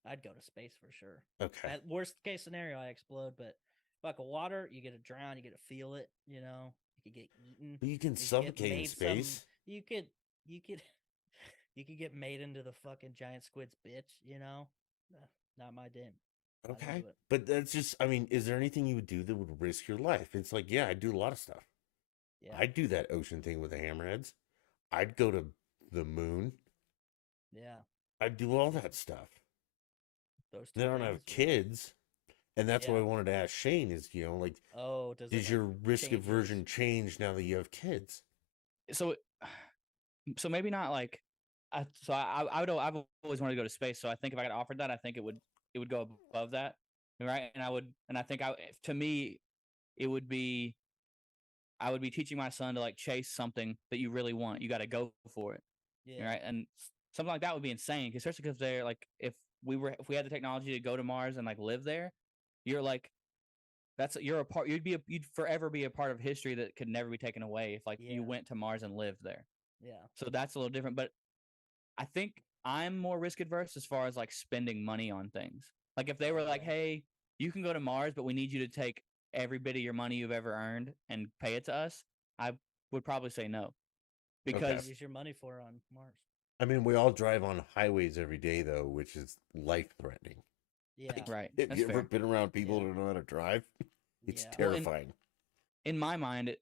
I'd go to space for sure. Okay, At worst case scenario, I explode, but fuck a water, you get to drown, you get to feel it, you know, you could get eaten. but you can you get suffocate in made space. You could you could get made into the fucking giant squid's bitch, you know? Not my damn. I'd Okay, do it. but that's just. I mean, is there anything you would do that would risk your life? It's like, yeah, I'd do a lot of stuff. Yeah. I'd do that ocean thing with the hammerheads. I'd go to the moon. Yeah. I'd do all that stuff. Those two Then I don't have things, yeah. kids, and that's what I Yeah. wanted to ask Shane. Is Oh, does it, does your like, risk change yours? aversion change now that you have kids? so maybe not like I've always wanted to go to space. So I think if I got offered that, I think it would go above that, right? And I think to me, it would be I would be teaching my son to like chase something that you really want. You got to go for it, Yeah. right? And something like that would be insane, especially because they're like if we had the technology to go to Mars and like live there, you're like you're a part. You'd forever be a part of history that could never be taken away if like Yeah. you went to Mars and lived there. Yeah. So that's a little different. But I think I'm more risk adverse as far as like spending money on things. Like if they were like, Okay. hey, you can go to Mars, but we need you to take every bit of your money you've ever earned and pay it to us, I would probably say no. Because Use your money for on Mars. I mean, we all drive on highways every day, though, which is life threatening. Yeah. Right. Have That's you ever fair. been around people Yeah. who don't know how to drive? It's Yeah. Well, terrifying. in my mind,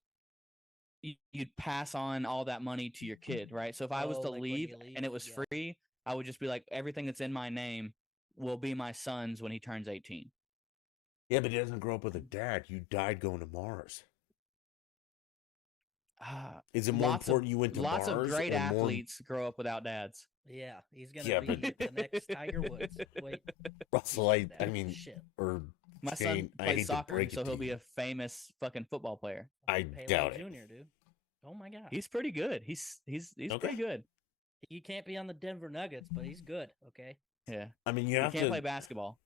you'd pass on all that money to your kid, right? So if I was Oh, to like when leave you leave, and it was yeah. free, I would just be like, everything that's in my name will be my son's when he turns 18. Yeah, but he doesn't grow up with a dad. You died going to Mars. Is it more important you went to lots of Mars great or more? athletes grow up without dads. Yeah, he's gonna Yeah, be but- the next Tiger Woods. Wait, Russell, I that mean, shit. or My son Shane, I plays hate to soccer, break it so to he'll be you. a famous fucking football player. I Pele doubt it. Jr., dude. Oh my god, He's pretty good. He's Okay. pretty good. he can't be on the Denver Nuggets, but he's good. Okay. Yeah. I mean, you He have can't to. play basketball.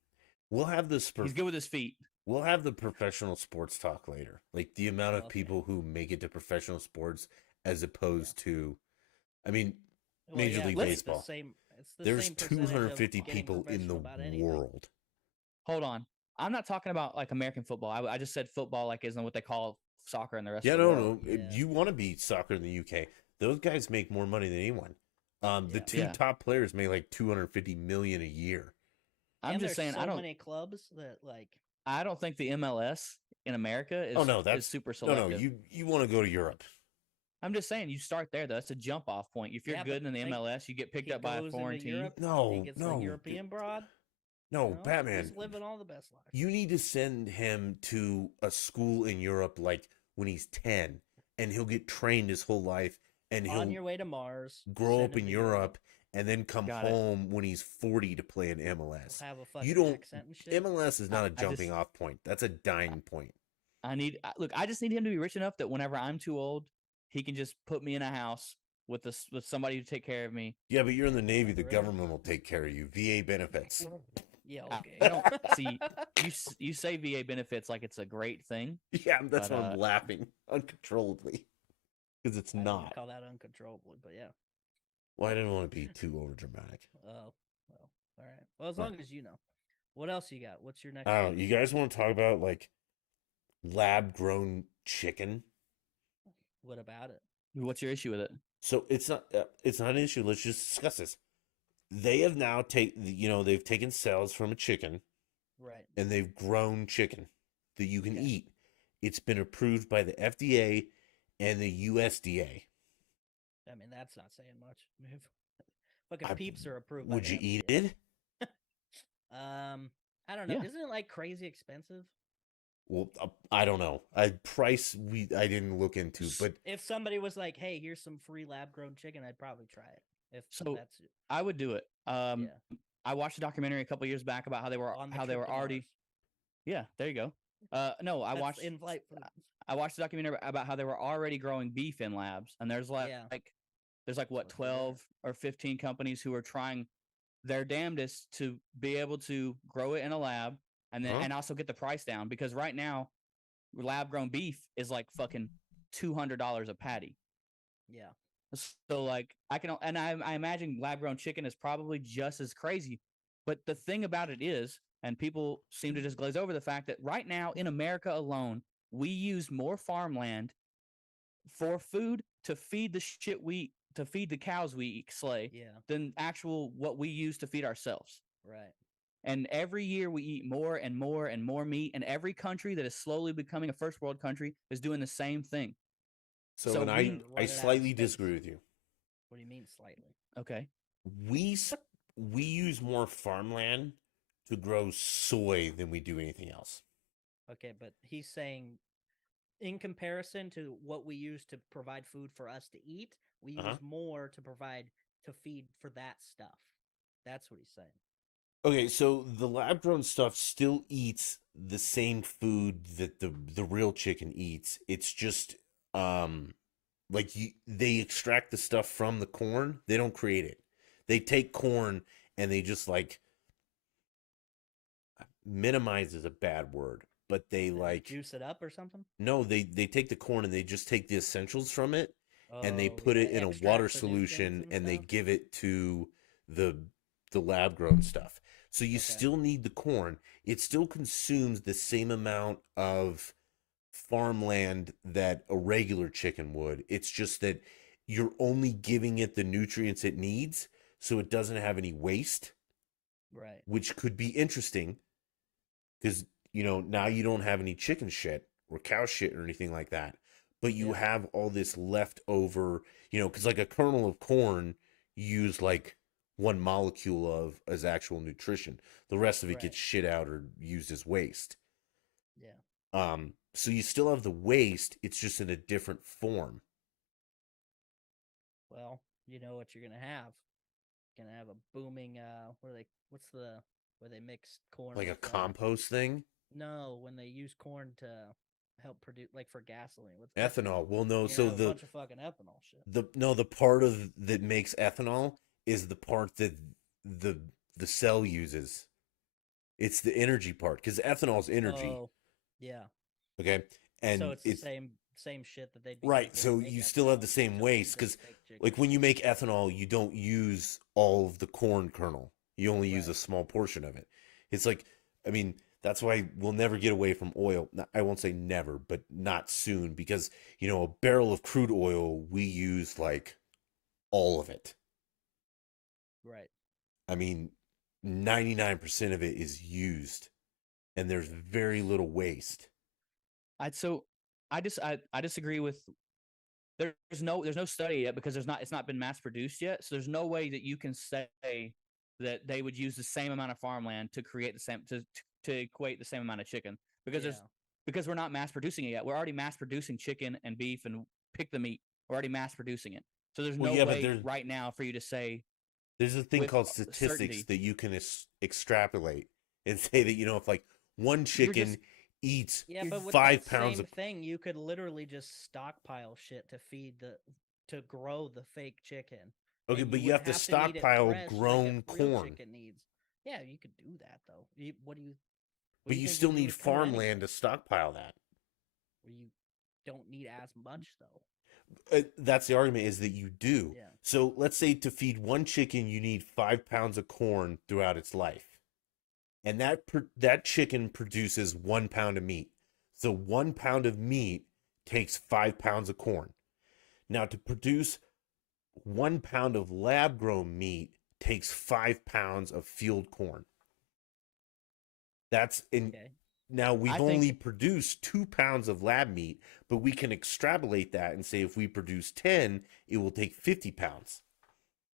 We'll have this. He's good with his feet. We'll have the professional sports talk later. Like the amount of Okay. people who make it to professional sports as opposed to, I mean, Well, Major yeah, League it's the Baseball. same- it's the there's same percentage of 250 getting people in professional the about anything. world. Hold on. I'm not talking about like American football. I just said football like isn't what they call soccer in the rest Yeah, of the no, world. no. Yeah. If you want to be soccer in the UK, those guys make more money than anyone. The Yeah. two Yeah. top players make like 250 million a year. I'm And just there's saying so I don't many clubs that like. I don't think the MLS in America is, Oh no, that's is super no, selective. no. You want to go to Europe? I'm just saying you start there though. That's a jump off point. If you're Yeah, but good in the think MLS, you get picked he up by a goes foreign into team. Europe, he No, gets no, the European broad. no, you know, Batman. He's living all the best life. You need to send him to a school in Europe, like when he's 10, and he'll get trained his whole life, and On he'll your way to Mars. grow send up him in to Europe, and then come Got it. home when he's 40 to play in He'll MLS. have a fucking You don't. accent and shit. MLS is not a I just- jumping off point. That's a dying point. Look. I just need him to be rich enough that whenever I'm too old, he can just put me in a house with somebody to take care of me. Yeah, but you're in the Navy. The Right. government will take care of you. VA benefits. Yeah, I- okay. I don't see you say VA benefits like it's a great thing. Yeah, that's But, why I'm laughing uncontrollably because it's I wouldn't not. call that uncontrollably, but yeah. Well, I didn't want to be too overdramatic. Oh, well, all right. Well, as Right. long as you know. What else you got? What's your next? I don't know. one? You guys want to talk about like lab grown chicken? What about it? What's your issue with it? So it's not an issue. Let's just discuss this. They have now they've taken cells from a chicken Right. and they've grown chicken that you can Okay. eat. It's been approved by the FDA and the USDA. I mean, that's not saying much. Fucking I- peeps are approved. by Would the you eat FDA. it? I don't know. Yeah. Isn't it like crazy expensive? Well, I don't know. I didn't look into, but If somebody was like, "Hey, here's some free lab grown chicken," I'd probably try it. If So, that's it. I would do it. Yeah. I watched a documentary a couple years back about how they were On the how they trip were to already. Mars. Yeah, there you go. No, I That's watched in-flight food. I watched a documentary about how they were already growing beef in labs, and there's Yeah. there's like what That's what I heard. 12 or 15 companies who are trying their damnedest to be able to grow it in a lab and then Huh? and also get the price down because right now lab grown beef is like fucking $200 a patty. Yeah. So like I imagine lab grown chicken is probably just as crazy. But the thing about it is, and people seem to just glaze over the fact that right now in America alone, we use more farmland for food to feed the shit to feed the cows we slay Yeah. than actual what we use to feed ourselves. Right. And every year we eat more and more and more meat, and every country that is slowly becoming a first world country is doing the same thing. so So and we I run it out of slightly space. disagree with you. What do you mean slightly? Okay. We use more farmland to grow soy than we do anything else. Okay, but he's saying in comparison to what we use to provide food for us to eat, we Uh-huh. use more to provide to feed for that stuff. That's what he's saying. Okay, so the lab grown stuff still eats the same food that the real chicken eats. It's just they extract the stuff from the corn. They don't create it. They take corn and they just like minimize is a bad word, but they They like juice it up or something. no, they take the corn and they just take the essentials from it and they Oh, put yeah, it in a extract water the nutrients solution and they stuff? give it to the lab grown stuff. So you Okay. still need the corn. It still consumes the same amount of farmland that a regular chicken would. It's just that you're only giving it the nutrients it needs, so it doesn't have any waste, Right. which could be interesting because, now you don't have any chicken shit or cow shit or anything like that, but you Yeah. have all this leftover, because like a kernel of corn, you use like one molecule of as actual nutrition. The rest of it Right. gets shit out or used as waste. Yeah. So you still have the waste, it's just in a different form. Well, you know what you're gonna have. You're gonna have a booming where they mix corn Like a with, compost thing. no, when they use corn to help produce, like, for gasoline. What's Ethanol. Well, no, You're so gonna have a bunch of fucking ethanol shit. the part of that makes ethanol is the part that the the cell uses. It's the energy part because ethanol is energy. Oh, yeah. Okay, and So it's the it's same shit that they'd be right. using to So make you still have ethanol, the same just waste instead of because, fake chicken. like, when you make ethanol, you don't use all of the corn kernel. You only use a Right. small portion of it. It's like, I mean, that's why we'll never get away from oil. I won't say never, but not soon because, a barrel of crude oil, we use like all of it. Right. I mean, 99% of it is used and there's very little waste. I disagree with. There's no study yet because it's not been mass produced yet. So there's no way that you can say that they would use the same amount of farmland to create the same to equate the same amount of chicken because Yeah. because we're not mass producing it yet. We're already mass producing chicken and beef and pick the meat. We're already mass producing it. So there's Well, no yeah, but way right now for you to say there's a thing with called statistics certainty. that you can extrapolate and say that, if like one chicken eats Yeah, but with 5 that pounds same of thing, you could literally just stockpile shit to grow the fake chicken. okay, And but you wouldn't have to to eat it stockpile fresh like a grown real corn. chicken needs. Yeah, you could do that though. What do But you you think still do need with corn farmland anyway? to stockpile that. Where you don't need as much though. That's the argument is that you do. Yeah. So let's say to feed one chicken, you need 5 pounds of corn throughout its life. And that chicken produces 1 pound of meat. So 1 pound of meat takes 5 pounds of corn. Now to produce 1 pound of lab grown meat takes 5 pounds of field corn. That's in. Okay. Now we've I only think- produced 2 pounds of lab meat, but we can extrapolate that and say if we produce 10, it will take 50 pounds.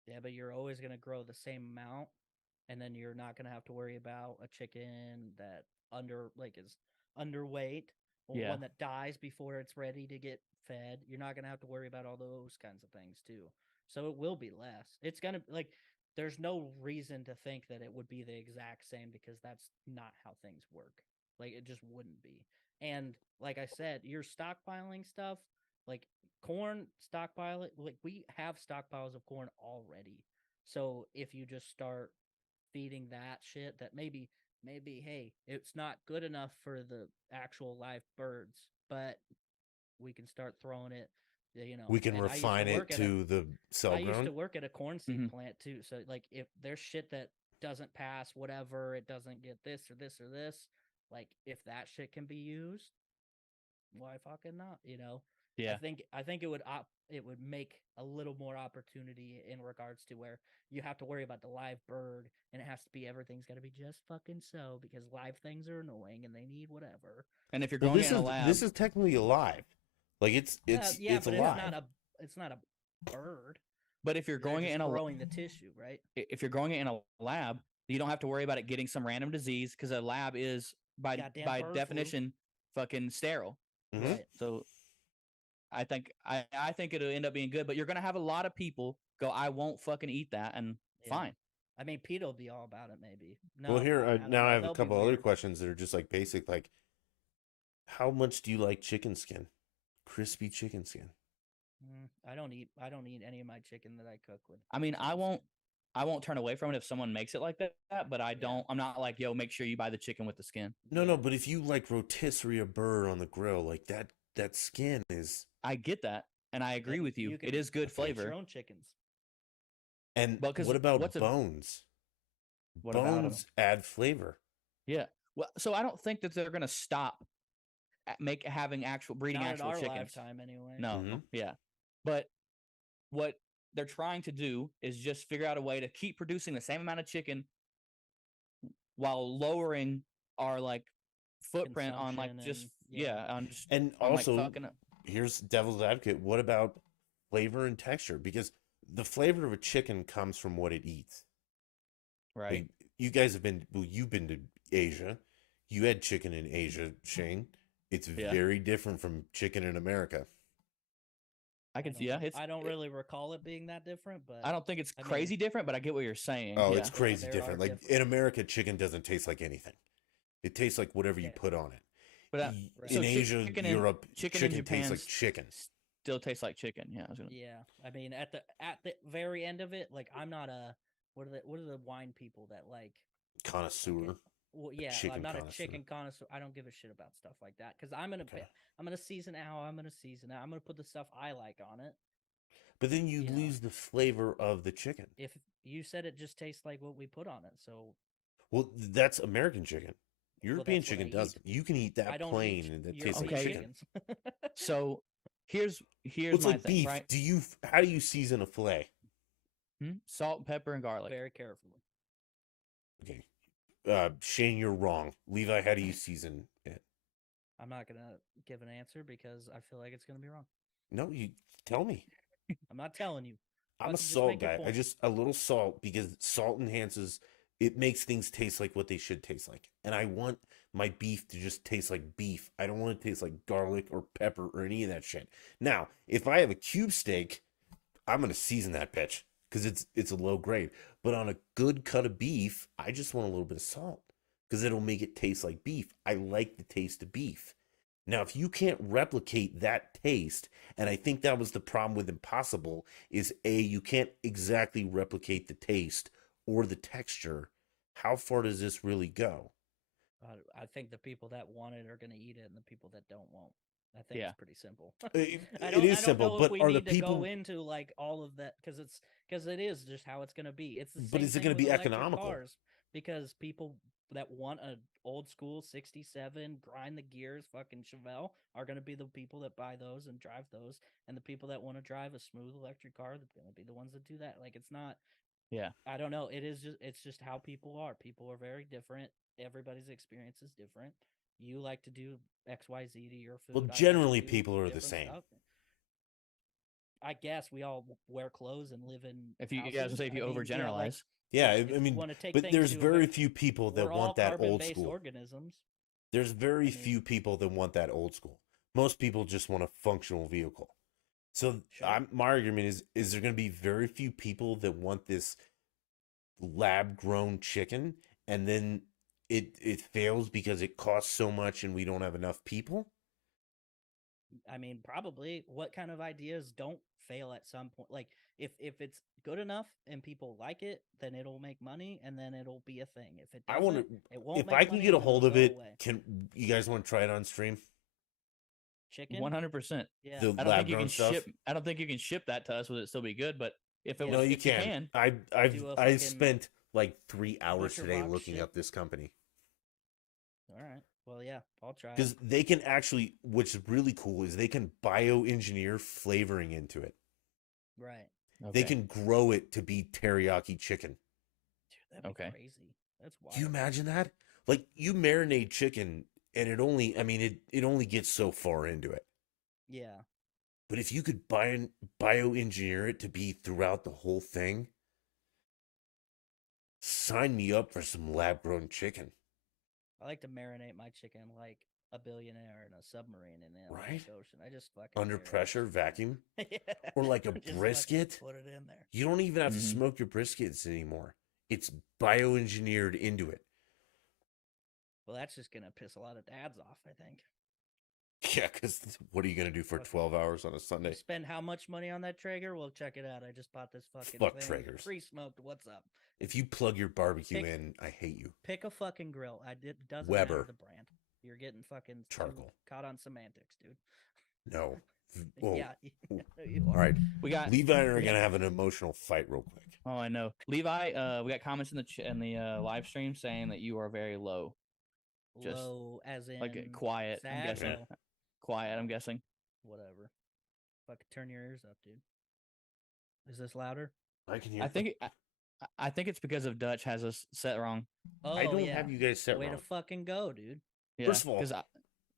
Yeah, but you're always gonna grow the same amount, and then you're not gonna have to worry about a chicken that is underweight or Yeah. one that dies before it's ready to get fed. You're not gonna have to worry about all those kinds of things too. So it will be less. It's gonna there's no reason to think that it would be the exact same because that's not how things work. Like it just wouldn't be. And like I said, you're stockpiling stuff like corn stockpile it. Like we have stockpiles of corn already. So if you just start feeding that shit, that maybe hey, it's not good enough for the actual live birds, but we can start throwing it. We can and I used refine it work at a- to the cell I used to grown. work at a corn seed Mhm. plant too. So like if there's shit that doesn't pass whatever, it doesn't get this or this or this, like if that shit can be used, why fucking not, Yeah. I think it would make a little more opportunity in regards to where you have to worry about the live bird and it has to be everything's got to be just fucking so because live things are annoying and they need whatever. And if you're Well, growing it in a lab, this is technically alive. Like it's Yeah, it's but alive. it's not a bird. but if you're They're growing it just in a growing the tissue, right? if you're growing it in a lab, you don't have to worry about it getting some random disease because a lab is Goddamn by bird flu. definition fucking sterile. Mhm. Right. So I think it'll end up being good, but you're gonna have a lot of people go, I won't fucking eat that, and Yeah. fine. I mean, Pete will be all about it, maybe. Well, No, here I don't now know. I have a They'll be couple other weird. questions that are just like basic, like how much do you like chicken skin? Crispy chicken skin. I don't eat any of my chicken that I cook with. I mean, I won't turn away from it if someone makes it like that, but I don't. I'm not like, yo, make sure you buy the chicken with the skin. No, but if you like rotisserie bird on the grill, like that skin is I get that, and I agree with you. can It is good make your flavor. own chickens. and Well, 'cause what about what's a- bones? What about 'em? Bones add flavor. Yeah. Well, so I don't think that they're gonna stop having actual breeding Not in actual our chickens. lifetime, anyway. No, Mhm. yeah, but what they're trying to do is just figure out a way to keep producing the same amount of chicken while lowering our like footprint on like Consumption just and- yeah, yeah. on just And on like also, fucking here's devil's advocate. What about flavor and texture? Because the flavor of a chicken comes from what it eats. right. Like, you guys have been, well, you've been to Asia. You had chicken in Asia, Shane. It's Yeah. very different from chicken in America. I can yeah, it's I don't really recall it being that different, but I don't think it's I mean- crazy different, but I get what you're saying. Oh, yeah. it's crazy there different. are Like different- in America, chicken doesn't taste like anything. It tastes like whatever you Yeah. put on it. But Right. In so Asia, chicken in- Europe, chicken chicken, in tastes like Japan's chicken. still tastes like chicken. Yeah, I was gonna, yeah. I mean, at the very end of it, like I'm not a what are the wine people that like Connoisseur. well, yeah, chicken I'm not a connoisseur. chicken connoisseur. I don't give a shit about stuff like that because I'm gonna Okay. I'm gonna season it how I'm gonna season it. I'm gonna put the stuff I like on it. But then you You know. lose the flavor of the chicken. If you said it just tastes like what we put on it, so Well, that's American chicken. European that's what I chicken eat. doesn't. You can eat I that don't plain eat and it European tastes like Okay. chicken. chickens. So here's Well, it's my like thing, beef. right? How do you season a fillet? Salt, pepper, and garlic. Very carefully. Okay. Shane, you're wrong. Levi, how do you season it? I'm not gonna give an answer because I feel like it's gonna be wrong. No, you tell me. I'm not telling you. I'm a Fucking just salt make your guy. I point. just a little salt because salt enhances it makes things taste like what they should taste like. And I want my beef to just taste like beef. I don't want it to taste like garlic or pepper or any of that shit. Now, if I have a cube steak, I'm gonna season that bitch because it's a low grade. But on a good cut of beef, I just want a little bit of salt because it'll make it taste like beef. I like the taste of beef. Now, if you can't replicate that taste, and I think that was the problem with Impossible, is you can't exactly replicate the taste or the texture. How far does this really go? I think the people that want it are gonna eat it, and the people that don't won't. I think Yeah. it's pretty simple. It I is don't simple, know if but we are the need to people? go into like all of that because it is just how it's gonna be. It's the But same is it thing gonna with be electric economical? cars, because people that want a old school 67 grind the gears fucking Chevelle are gonna be the people that buy those and drive those, and the people that want to drive a smooth electric car are gonna be the ones that do that. Like it's not. Yeah. I don't know. It's just how people are. People are very different. Everybody's experience is different. You like to do XYZ to your food. Well, I like to generally do people are the different same. stuff. I guess we all wear clothes and live in. If you houses. guys say if you I mean, overgeneralize, like, Yeah, if I you mean, wanna take but things there's to a very bit- few people that we're all want that old carbon-based school. organisms. There's very mean- few people that want that old school. Most people just want a functional vehicle. So Sure. my argument is there going to be very few people that want this lab grown chicken, and then it fails because it costs so much and we don't have enough people? I mean, probably. What kind of ideas don't fail at some point? Like, if it's good enough and people like it, then it'll make money, and then it'll be a thing. If it I doesn't, want to. it won't. If make I can money, get a and then hold it'll of go it, away. can you guys want to try it on stream? Chicken. 100%. Yeah. The I don't lab think you grown can stuff. ship. I don't think you can ship that to us. Would it still be good? But if it was, No, you if you can. can, I've Do a I fucking spent like 3 hours butcher today box looking shit. up this company. All right. Well, yeah, I'll try. Because they can actually, which is really cool, is they can bioengineer flavoring into it. Right. They okay. can grow it to be teriyaki chicken. Dude, that'd be Okay. crazy. That's wild. Do you imagine that? Like you marinate chicken, and it only, I mean, it only gets so far into it. Yeah. But if you could bioengineer it to be throughout the whole thing, sign me up for some lab grown chicken. I like to marinate my chicken like a billionaire in a submarine in the Right? Atlantic Ocean. I just fucking Under marinate pressure, it. vacuum. Yeah. Or like a Just fucking brisket. Put it in there. You don't even have to Mhm. smoke your briskets anymore. It's bioengineered into it. Well, that's just gonna piss a lot of dads off, I think. Yeah, because what are you going to do for Fuck. 12 hours on a Sunday? You spend how much money on that Traeger? Well, check it out. I just bought this fucking Fuck thing, Traegers. pre-smoked. What's up? If you plug your barbecue Pick- in, I hate you. Pick a fucking grill. Doesn't Weber. matter the brand. You're getting fucking too Charcoal. caught on semantics, dude. No. Whoa. Yeah. Ooh. You All are. right. We got. Levi and I are we going to got- have an emotional fight real quick. Oh, I know. Levi, we got comments in the live stream saying that you are very low, just Low, as in like quiet. I'm sad, guessing. low, Quiet. I'm guessing. whatever. Fucking turn your ears up, dude. Is this louder? I can hear. I think it's because of Dutch has us set wrong. Oh, I don't yeah. have you guys set Way wrong. to fucking go, dude. Yeah, First of all, 'cause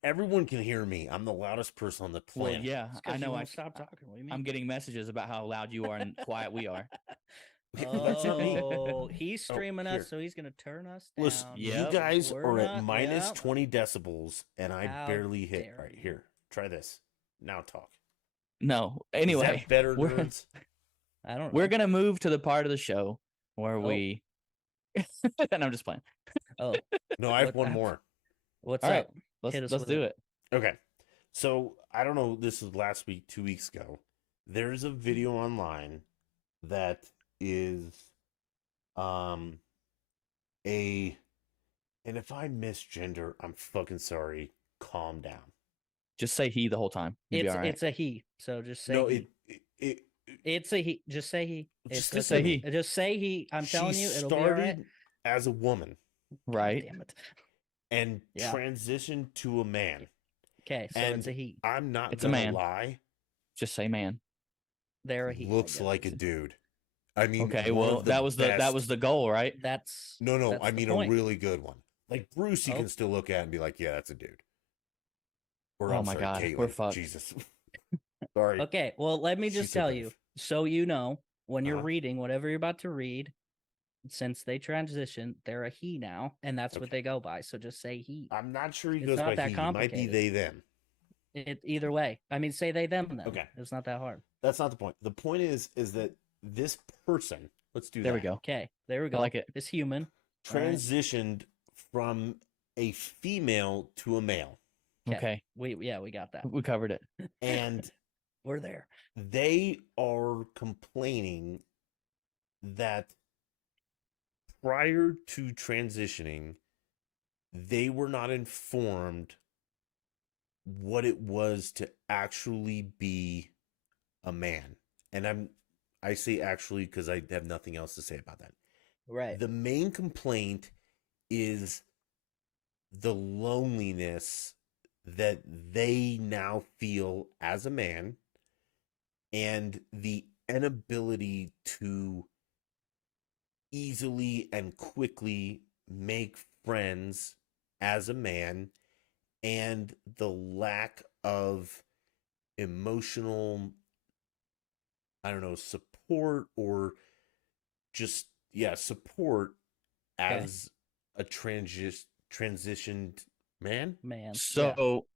everyone can hear me. I'm the loudest person on the well, planet. yeah, It's I 'cause you know. won't stop talking. What do you mean? I'm getting messages about how loud you are and quiet we are. That's not me. Oh, he's Oh, streaming here. us, so he's gonna turn us down. Listen, you Yep. guys We're are at not- minus yep. 20 decibels, and I How barely hit. dare All right, you. here, try this. Now talk. No, Is anyway, that better, we're- nerds? I don't know. we're gonna move to the part of the show where Oh. we. And I'm just playing. Oh, No, I have What one the- more. what's All right. up? Let's Hit us let's with do it. it. Okay, so I don't know. This was last week, 2 weeks ago. There's a video online that is, and if I misgender, I'm fucking sorry. Calm down. Just say he the whole time. You'll be all right. It's a he. So just say No, he. it It's a he. Just say he. Just It's say okay. he. Just say he. I'm telling she you, it'll started be all right. as a woman Right. Damn it. and Yeah. transitioned to a man. Okay, so And it's a he. I'm not It's a gonna man. lie. Just say man. They're a he. I Looks guess. like a dude. I mean, Okay. one Well, of the that was best- the goal, right? That's No, that's I the mean point. a really good one. Like Bruce, you Oh. can still look at and be like, yeah, that's a dude. Or Oh I'm my sorry, God, Caitlyn. we're fucked. Jesus. Sorry. Okay, well, let me She's just so tell deaf. you, so you know, when you're Uh-huh. reading whatever you're about to read, since they transition, they're a he now, and that's what Okay. they go by. So just say he. I'm not sure he It's goes not by that he. He might be complicated. they them. Either way, I mean, say they them then. Okay. It's not that hard. That's not the point. The point is that this person, let's do There we that, go. Okay, there we go. I like it. This human. Alright. transitioned from a female to a male. Okay. We got that. We covered it. And We're there. they are complaining that prior to transitioning, they were not informed what it was to actually be a man. And I say actually because I have nothing else to say about that. Right. The main complaint is the loneliness that they now feel as a man and the inability to easily and quickly make friends as a man, and the lack of emotional, I don't know, support or just support Okay. as a transitioned man. Man. So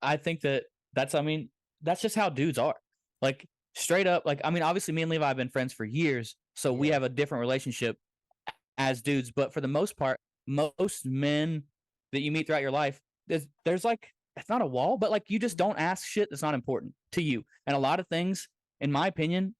I think that's just how dudes are. Like straight up, like I mean, obviously me and Levi have been friends for years, so we Yeah. have a different relationship as dudes, but for the most part, most men that you meet throughout your life, there's like it's not a wall, but like you just don't ask shit that's not important to you. And a lot of things, in my opinion,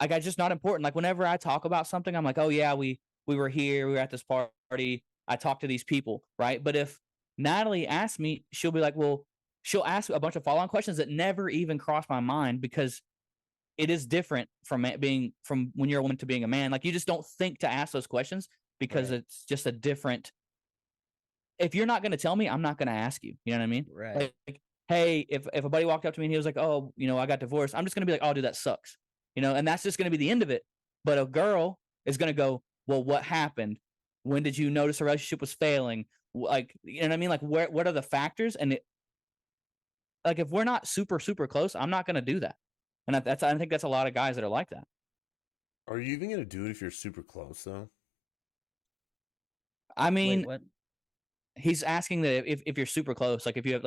like I just not important. Like whenever I talk about something, I'm like, oh yeah, we were here, we were at this party, I talked to these people, right? But if Natalie asks me, she'll be like, well, she'll ask a bunch of follow-on questions that never even crossed my mind because it is different from from when you're a woman to being a man. Like you just don't think to ask those questions because Right. it's just a different. If you're not going to tell me, I'm not going to ask you. You know what I mean? Right. Like, hey, if a buddy walked up to me and he was like, oh, I got divorced, I'm just going to be like, oh, dude, that sucks. And that's just going to be the end of it. But a girl is going to go, well, what happened? When did you notice a relationship was failing? Like, you know what I mean? Like, what are the factors? And like, if we're not super, super close, I'm not going to do that. And I think that's a lot of guys that are like that. Are you even gonna do it if you're super close though? I mean, Wait, what? he's asking that if you're super close, like if you have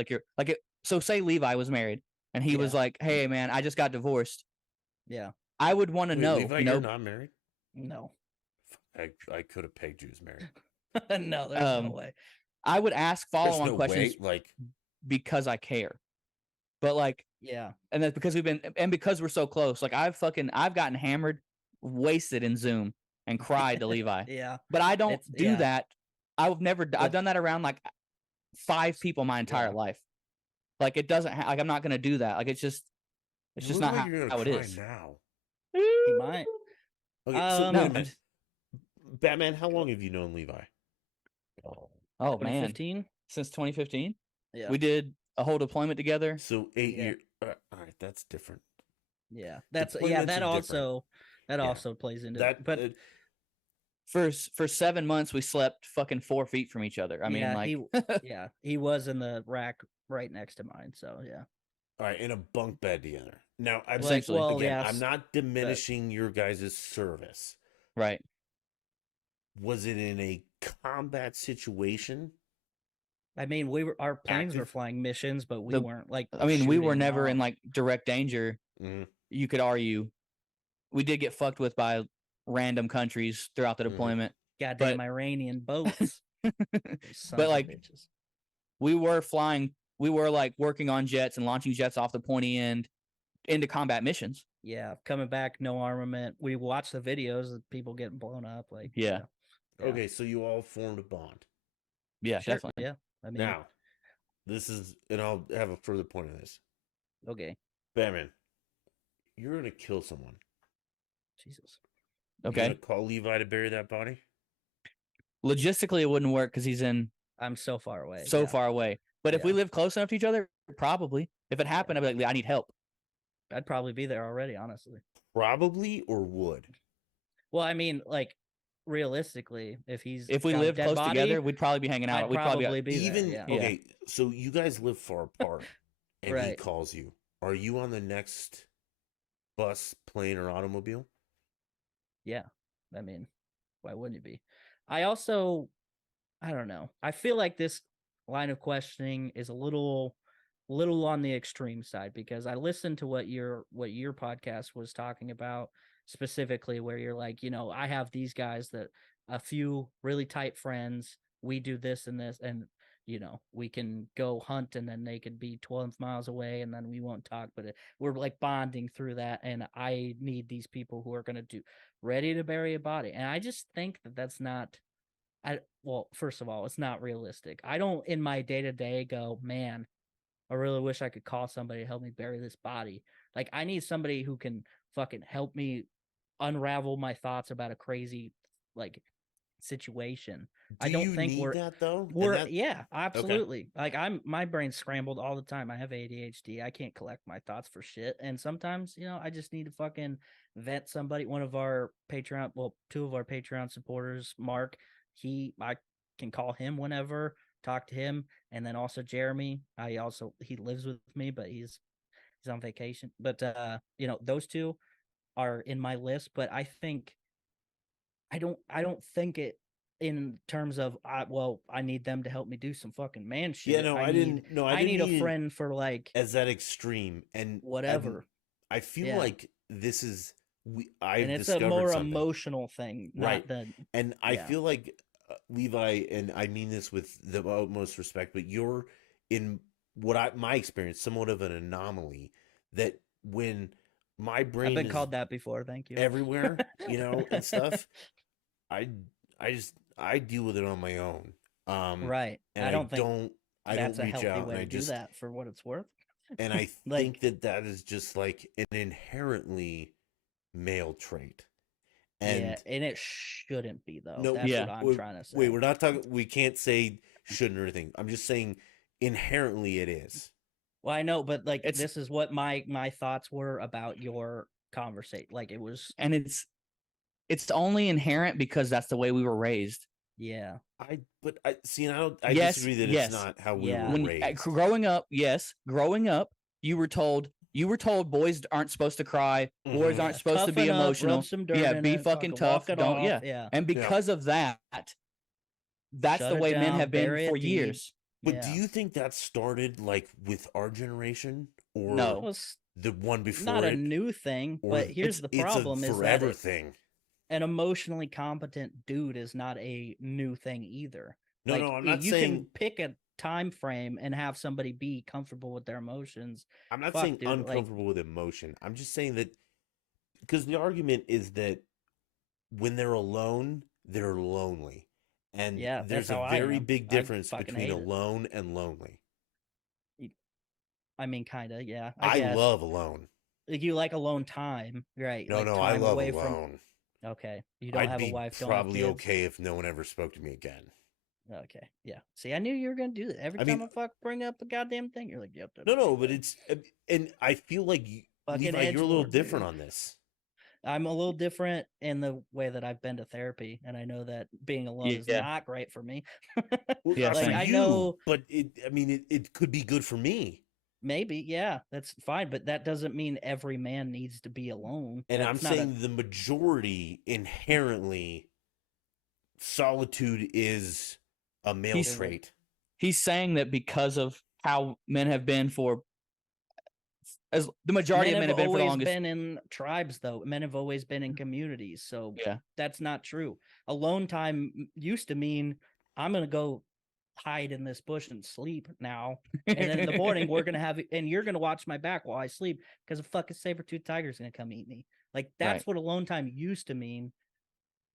so say Levi was married and he was Yeah. like, hey man, I just got divorced. Yeah. I would want to Wait, know, Levi, you're not married? No. I could have pegged you as married. No, there's no way. I would ask There's follow-on no questions way. Like, because I care. But like, Yeah. and that's because because we're so close. Like I've gotten hammered, wasted in Zoom and cried to Levi. Yeah. But I don't It's- do yeah. that. I've done that around like 5 people my entire Yeah. life. Like it doesn't like I'm not going to do that. Like it's just you look not like you're gonna how it cry is. now. He might. Okay, so Um, wait a No, minute. Batman, how long have you known Levi? Oh man, 2015? since 2015, Yeah. we did a whole deployment together. So 8 Yeah. years. All right, that's different. Yeah, that Deployments are different. also Yeah. also plays into That it. But For 7 months, we slept fucking 4 feet from each other. I mean, yeah, like, he was in the rack right next to mine. So yeah, all right, in a bunk bed together. Now, I'm Essentially. well, again, yes, I'm not diminishing your guys' service. right. Was it in a combat situation? I mean, our planes were Active? flying missions, but we The- weren't like. I mean, we were shooting never in off. like direct danger. Mhm. You could argue. We did get fucked with by random countries throughout the Mhm. deployment. goddamn but- Iranian boats. Sons But of like, bitches. we were flying, we were like working on jets and launching jets off the pointy end into combat missions. Yeah, coming back, no armament. We watched the videos of people getting blown up. Like, Yeah. Yeah. Okay, so you all formed a bond. Yeah, Sure, definitely. Yeah, I mean, Now, this is, and I'll have a further point on this. okay, Batman, you're gonna kill someone. Jesus. You Okay. gonna call Levi to bury that body? Logistically, it wouldn't work because he's in I'm so far away. so yeah. far away. But if we Yeah. live close enough to each other, probably. If it happened, I'd be like, I need help. I'd probably be there already, honestly. Probably or would. Well, I mean, like realistically, if If we got a lived dead close body, together, we'd probably be hanging out. I'd We'd probably be be there, Even yeah. Yeah. okay, so you guys live far apart, and he Right. calls you. Are you on the next bus, plane, or automobile? Yeah, I mean, why wouldn't you be? I also, I don't know. I feel like this line of questioning is a little on the extreme side because I listened to what your podcast was talking about specifically, where you're like, I have these guys that a few really tight friends. We do this and this, and we can go hunt, and then they could be 12 miles away, and then we won't talk. But we're like bonding through that, and I need these people who are going to do ready to bury a body, and I just think that that's not. Well, first of all, it's not realistic. I don't in my day-to-day go, man, I really wish I could call somebody to help me bury this body. Like, I need somebody who can fucking help me unravel my thoughts about a crazy like situation. I don't you think need we're that though. yeah, absolutely. Like my brain's scrambled all the time. I have ADHD. I can't collect my thoughts for shit. And sometimes, I just need to fucking vent somebody. One of our Patreon, well, two of our Patreon supporters, Mark, I can call him whenever, talk to him, and then also Jeremy. He lives with me, but he's on vacation. But those two are in my list, but I think I don't think it in terms of I need them to help me do some fucking man shit. Yeah, no, I didn't. No, I didn't need mean a friend for like as that extreme and whatever. I feel Yeah. like this is I've And it's a discovered more something. emotional thing, not Right. the And I Yeah. feel like Levi, and I mean this with the utmost respect, but you're in my experience, somewhat of an anomaly. That when my brain I've been is called that before. Thank you. everywhere, and stuff, I deal with it on my own. Right. And I don't think I that's don't a reach healthy out, way and to I do just that for what it's worth. and I Like- think that is just like an inherently male trait. And yeah, and it shouldn't be though. No, That's yeah. what I'm wait, trying to say. wait, we're not talking. We can't say shouldn't or anything. I'm just saying inherently it is. Well, I know, but like It's- this is what my thoughts were about your conversation. Like it was, And it's only inherent because that's the way we were raised. yeah, I see. And I Yes, disagree that yes. it's not how we Yeah. were When raised. growing up, you were told boys aren't supposed to cry, boys Mhm. aren't supposed to be Toughen up, emotional. rub some dirt Yeah, in be it, fucking walk tough. it Don't off, yeah. And because of that, that's Shut the it way men down, have been bury it for deep. years. But yeah. do you think that started like with our generation or No. It was the one before not a it? new thing, or but here's the problem: it's a is that forever thing. an emotionally competent dude is not a new thing either. No, Like, no, I'm not you saying. can pick a time frame and have somebody be comfortable with their emotions. I'm not fuck, saying dude, like- uncomfortable with emotion. I'm just saying that because the argument is that when they're alone, they're lonely. And Yeah, that's there's how a I very am. big I difference fucking between hate it. alone and lonely. I mean, kind of, yeah. I guess. love alone. Like, you like alone time, right? No, like no, I time love away alone. From, okay, you don't I'd have be a wife, don't have probably kids? okay if no one ever spoke to me again. Okay, yeah. See, I knew you were gonna do that. Every I time mean- I bring up a goddamn thing, you're like, "Yep." No, no, but it's and I feel like Fucking Levi, you're a little edgelord, different dude. on this. I'm a little different in the way that I've been to therapy, and I know that being alone is Yeah. not great for me. Well, Yeah, for Like same. I you, know but I mean, it could be good for me. maybe, yeah, that's fine, but that doesn't mean every man needs to be alone. And I'm That's not a saying the majority inherently, solitude is a male He's- trait. He's saying that because of how men have been for, as the majority of men have been for the always longest. been in tribes, though. Men have always been in communities, so Yeah. that's not true. Alone time used to mean I'm gonna go hide in this bush and sleep now, and then in the morning we're gonna have, and you're gonna watch my back while I sleep because a fucking saber-tooth tiger's gonna come eat me. Like that's Right. what alone time used to mean.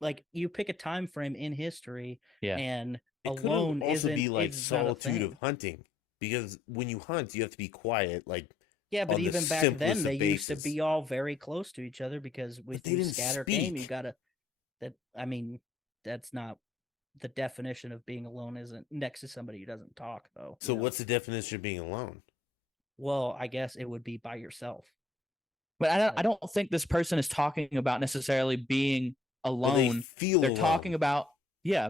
Like you pick a time frame in history, Yeah. and It could alone also isn't be like is not a solitude of thing. hunting, because when you hunt, you have to be quiet. Like, Yeah, but on the even back simplest then of they used to basis. be all very close to each other because with they you didn't scatter game, you speak. gotta that I mean, that's not the definition of being alone isn't next to somebody who doesn't talk though. So you know? what's the definition of being alone? Well, I guess it would be by yourself. But I Like- don't think this person is talking about necessarily being Or they alone. feel They're alone. talking about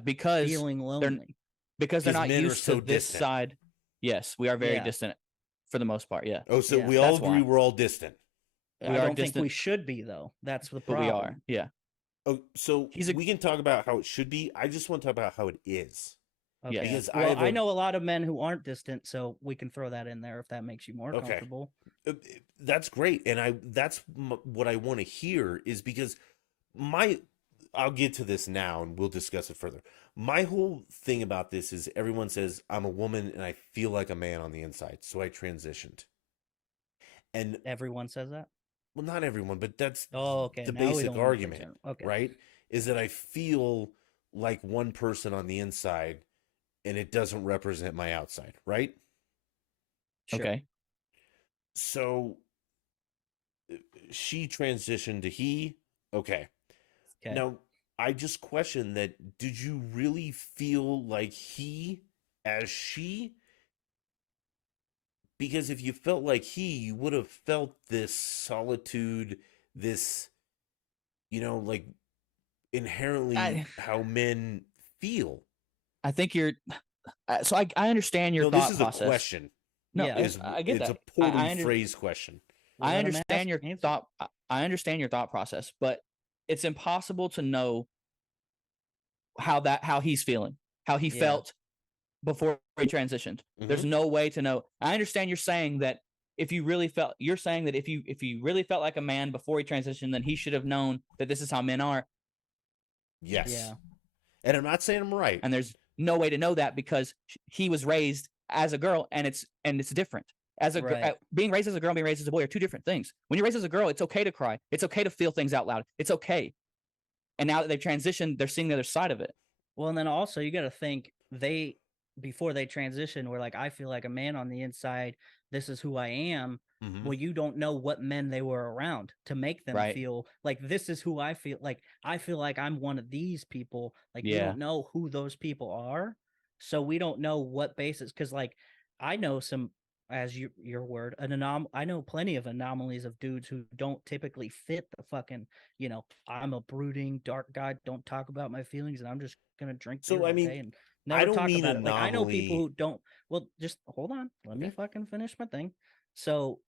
because Feeling lonely. because they're Because not men are used so to this distant. side. Yes, we are very Yeah. distant for the most part. Yeah, Oh, so Yeah, we all that's why. agree we're all distant. We I are don't think we distant. should be though. That's the but problem. we are. Yeah. Oh, so He's a- we can talk about how it should be. I just want to talk about how it is. Okay. Yeah. Because I Well, have I a- know a lot of men who aren't distant, so we can throw that in there if that makes you more Okay. comfortable. That's great, and that's what I want to hear, is because I'll get to this now and we'll discuss it further. My whole thing about this is everyone says I'm a woman and I feel like a man on the inside, so I transitioned. And Everyone says that. well, not everyone, but that's Oh, okay. the now we basic don't want to argument, general- Okay. right? Is that I feel like one person on the inside and it doesn't represent my outside, right? Sure. Okay. So she transitioned to he. Okay. Okay. Now, I just question that. Did you really feel like he as she? Because if you felt like he, you would have felt this solitude, this, like inherently how men feel. I think you're. So I understand your No, thought this is process. a question. No, Yeah. I get It's that. a poorly under- phrased question. I Let 'em understand ask, your answer. thought. I understand your thought process, but it's impossible to know how he's feeling, how he Yeah. felt before he transitioned. There's no way to know. I understand you're saying that if you really felt, you're saying that if you really felt like a man before he transitioned, then he should have known that this is how men are. Yes. Yeah. And I'm not saying I'm right. And there's no way to know that because he was raised as a girl, and it's different. As a Right. being raised as a girl and being raised as a boy are two different things. When you're raised as a girl, it's okay to cry. It's okay to feel things out loud. It's okay. And now that they've transitioned, they're seeing the other side of it. Well, and then also you got to think before they transition, were like, I feel like a man on the inside. This is who I am. Mhm. Well, you don't know what men they were around to make them Right. feel like this is who I feel like. I feel like I'm one of these people. Like we Yeah. don't know who those people are, so we don't know what basis. Because like I know some, as your word, I know plenty of anomalies of dudes who don't typically fit the fucking. I'm a brooding dark guy. Don't talk about my feelings, and I'm just gonna drink. So, beer I all mean, day and never don't talk mean about it. Like I know people anomaly- who don't. Well, just hold on. Let me Okay. fucking finish my thing. So,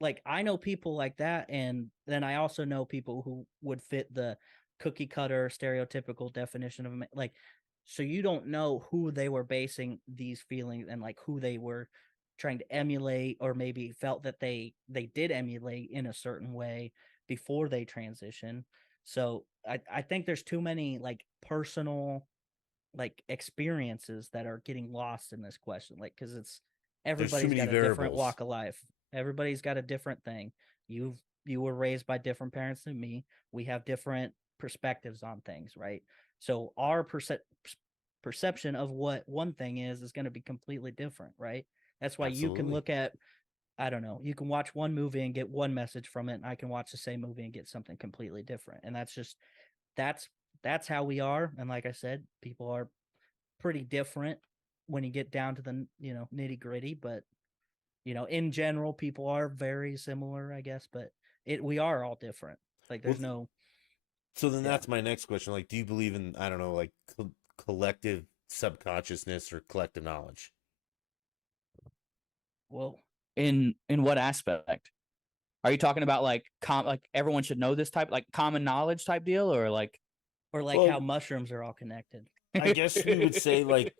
like, I know people like that, and then I also know people who would fit the cookie cutter stereotypical definition of a man. Like, so you don't know who they were basing these feelings and like who they were trying to emulate, or maybe felt that they did emulate in a certain way before they transition. So I think there's too many like personal like experiences that are getting lost in this question, like because it's everybody's many got a different variables. walk of life. Everybody's got a different thing. You were raised by different parents than me. We have different perspectives on things, right? So our perception of what one thing is going to be completely different, right? That's why you can Absolutely. look at, I don't know, you can watch one movie and get one message from it, and I can watch the same movie and get something completely different. And that's how we are. And like I said, people are pretty different when you get down to the nitty gritty, but in general, people are very similar, I guess, but we are all different. Like, there's no. So then Yeah. that's my next question. Like, do you believe in, I don't know, like collective subconsciousness or collective knowledge? Well, In what aspect? Are you talking about like like everyone should know this type, like common knowledge type deal, or like or like Well- how mushrooms are all connected. I guess we would say, like,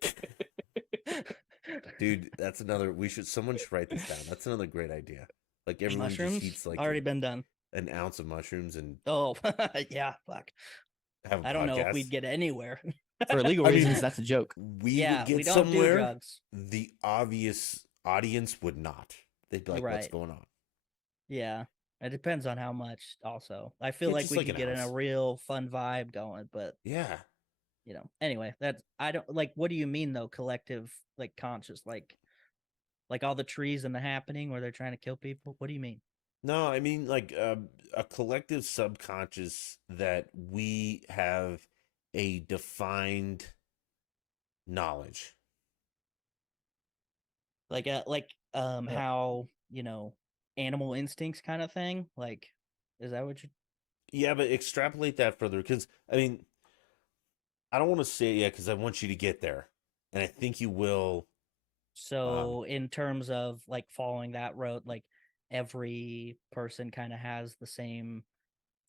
dude, that's another. Someone should write this down. That's another great idea. Like everyone Mushrooms just eats like already been done. an ounce of mushrooms and Oh, yeah, fuck. have a I don't know if podcast. we'd get anywhere. for legal I mean, reasons that's a joke. We Yeah, would get we don't do somewhere. drugs. The obvious audience would not. They'd be like, "What's Right. going on?" Yeah, it depends on how much. Also, I feel Yeah, like just we like could an get in a ounce. real fun vibe going, but Yeah. Anyway, that's I don't like. What do you mean though? Collective, like conscious, like all the trees in the happening where they're trying to kill people. What do you mean? No, I mean like a collective subconscious that we have a defined knowledge. Like how animal instincts kind of thing. Like, is that what you? Yeah, but extrapolate that further because I mean, I don't want to say it yet because I want you to get there, and I think you will. So in terms of like following that road, like every person kind of has the same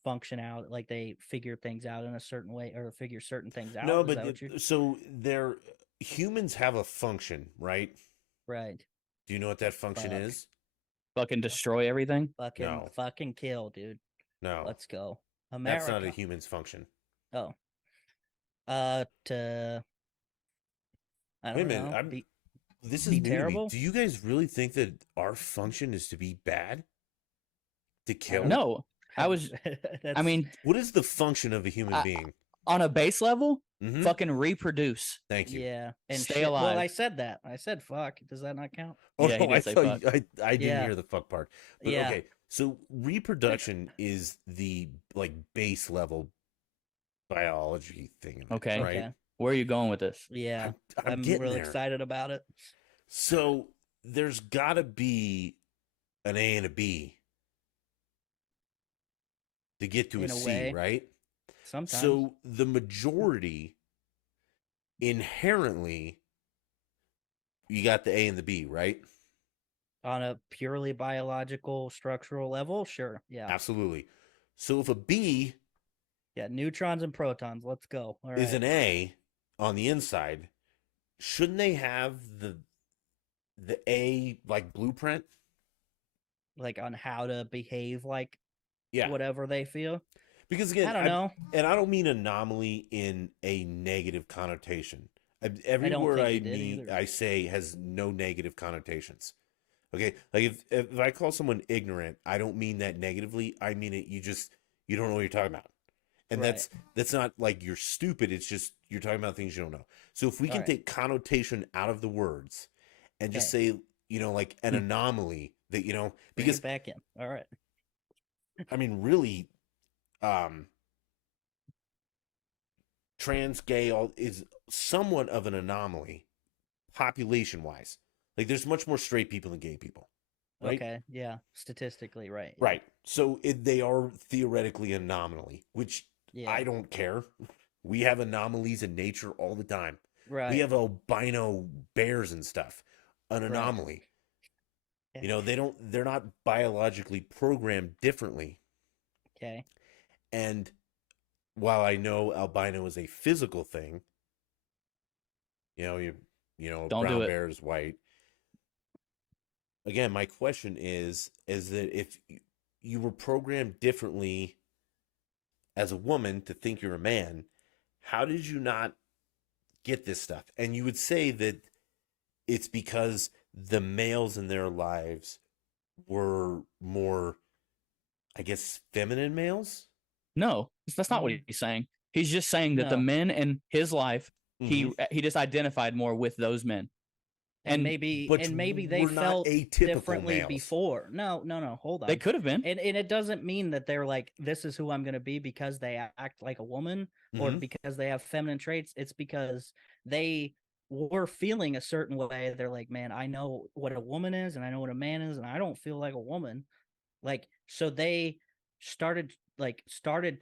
function out, like they figure things out in a certain way or figure certain things out. No, Is but that what you? so humans have a function, right? Right. Do you know what that function Fuck. is? Fucking destroy everything. No. Fucking kill, dude. No, Let's go. America. that's not a human's function. Oh. To I Wait a don't minute, know. I'm- This is Be new to me. terrible? Do you guys really think that our function is to be bad? To kill? No, I was. I mean, What is the function of a human I- being? on a base level, Mhm. fucking reproduce. Thank you. yeah, and Stay shit. Well, alive. I said that. I said fuck. Does that not count? Oh, Yeah, he no, did I say thought fuck. I didn't Yeah. hear the fuck part. But Yeah. okay, so reproduction is the like base level biology thing. Okay. Right? Okay. Where are you going with this? Yeah, I'm I'm getting really there. excited about it. So there's got to be an A and a B to get to In a a C, way. right? Sometimes. So the majority inherently, you got the A and the B, right? on a purely biological structural level, sure. Yeah. Absolutely. So if a B Yeah. Neutrons and protons. Let's go. All right. is an A on the inside, shouldn't they have the A like blueprint? like on how to behave like Yeah. whatever they feel. Because again, I don't know. and I don't mean anomaly in a negative connotation. Everywhere think I you did mean, either. I say has no negative connotations. Okay, like if I call someone ignorant, I don't mean that negatively. I mean it. You don't know what you're talking about, and Right. that's not like you're stupid. It's just you're talking about things you don't know. So if we can Alright. take connotation out of the words and just say like an anomaly that Bring because it back in. All right. I mean, really, trans, gay, all is somewhat of an anomaly, population-wise. Like, there's much more straight people than gay people, right? Okay. Yeah. Statistically, right. Right. So they are theoretically an anomaly, which Yeah. I don't care. We have anomalies in nature all the time. right. We have albino bears and stuff. An Right. anomaly. Yeah. They're not biologically programmed differently. Okay. And while I know albino is a physical thing, a Don't brown do it. bear is white. Again, my question is that if you were programmed differently as a woman to think you're a man, how did you not get this stuff? And you would say that it's because the males in their lives were more, I guess, feminine males. No, that's not what Mm. he's saying. He's just saying that the No. men in his life, Mhm. he just identified more with those men. And and- maybe But they we're not felt atypical differently males. before. No, hold on. They could have been. And it doesn't mean that they're like, this is who I'm going to be because they act like a woman or Mhm. because they have feminine traits. It's because they we're feeling a certain way. They're like, man, I know what a woman is and I know what a man is, and I don't feel like a woman. Like, so they started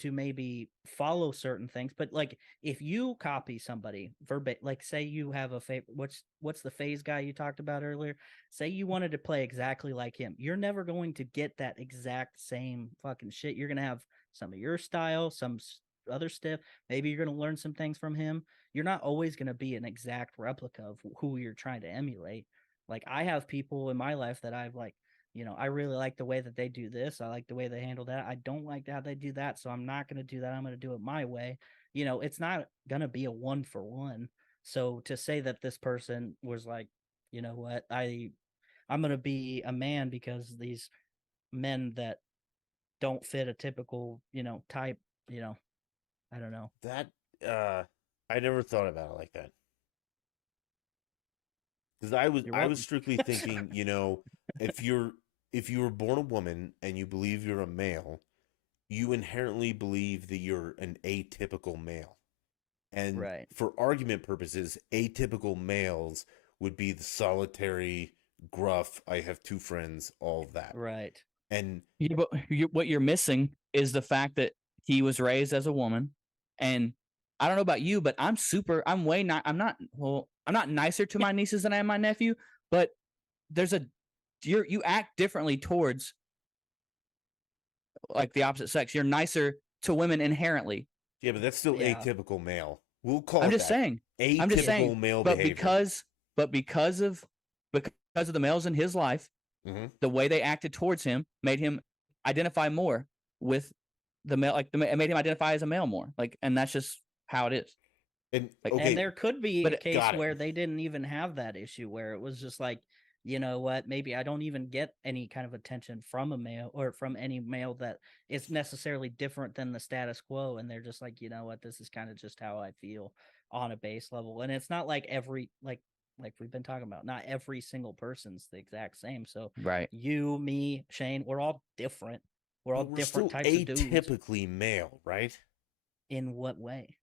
to maybe follow certain things, but like if you copy somebody verbatim, like say you have a favorite, what's the phase guy you talked about earlier? Say you wanted to play exactly like him, you're never going to get that exact same fucking shit. You're gonna have some of your style, some other stuff. Maybe you're gonna learn some things from him. You're not always gonna be an exact replica of who you're trying to emulate. Like I have people in my life that I've like, I really like the way that they do this. I like the way they handle that. I don't like how they do that. So I'm not going to do that. I'm going to do it my way. It's not going to be a 1-for-1. So to say that this person was like, you know what, I'm going to be a man because these men that don't fit a typical, type, I don't know. That I never thought about it like that. Because I You're was welcome. strictly thinking, if you were born a woman and you believe you're a male, you inherently believe that you're an atypical male. And Right. for argument purposes, atypical males would be the solitary, gruff, I have two friends, all of that. Right. And Yeah, but what you're missing is the fact that he was raised as a woman, and I don't know about you, but I'm not nicer to my nieces than I am my nephew, but you act differently towards like the opposite sex. You're nicer to women inherently. yeah, but that's still Yeah. atypical male. We'll call I'm it just that. saying. Atypical I'm just saying. male But behavior. because of the males in his life, Mhm. the way they acted towards him made him identify more with the male. Like it made him identify as a male more. Like, and that's just how it is. And Like, okay, And there could be but a case got it. where they didn't even have that issue, where it was just like, you know what, maybe I don't even get any kind of attention from a male or from any male that is necessarily different than the status quo. And they're just like, you know what, this is kind of just how I feel on a base level. And it's not like like we've been talking about, not every single person's the exact same. So right. you, me, Shane, we're all different. We're all but we're different still types of dudes. atypically male, right? In what way?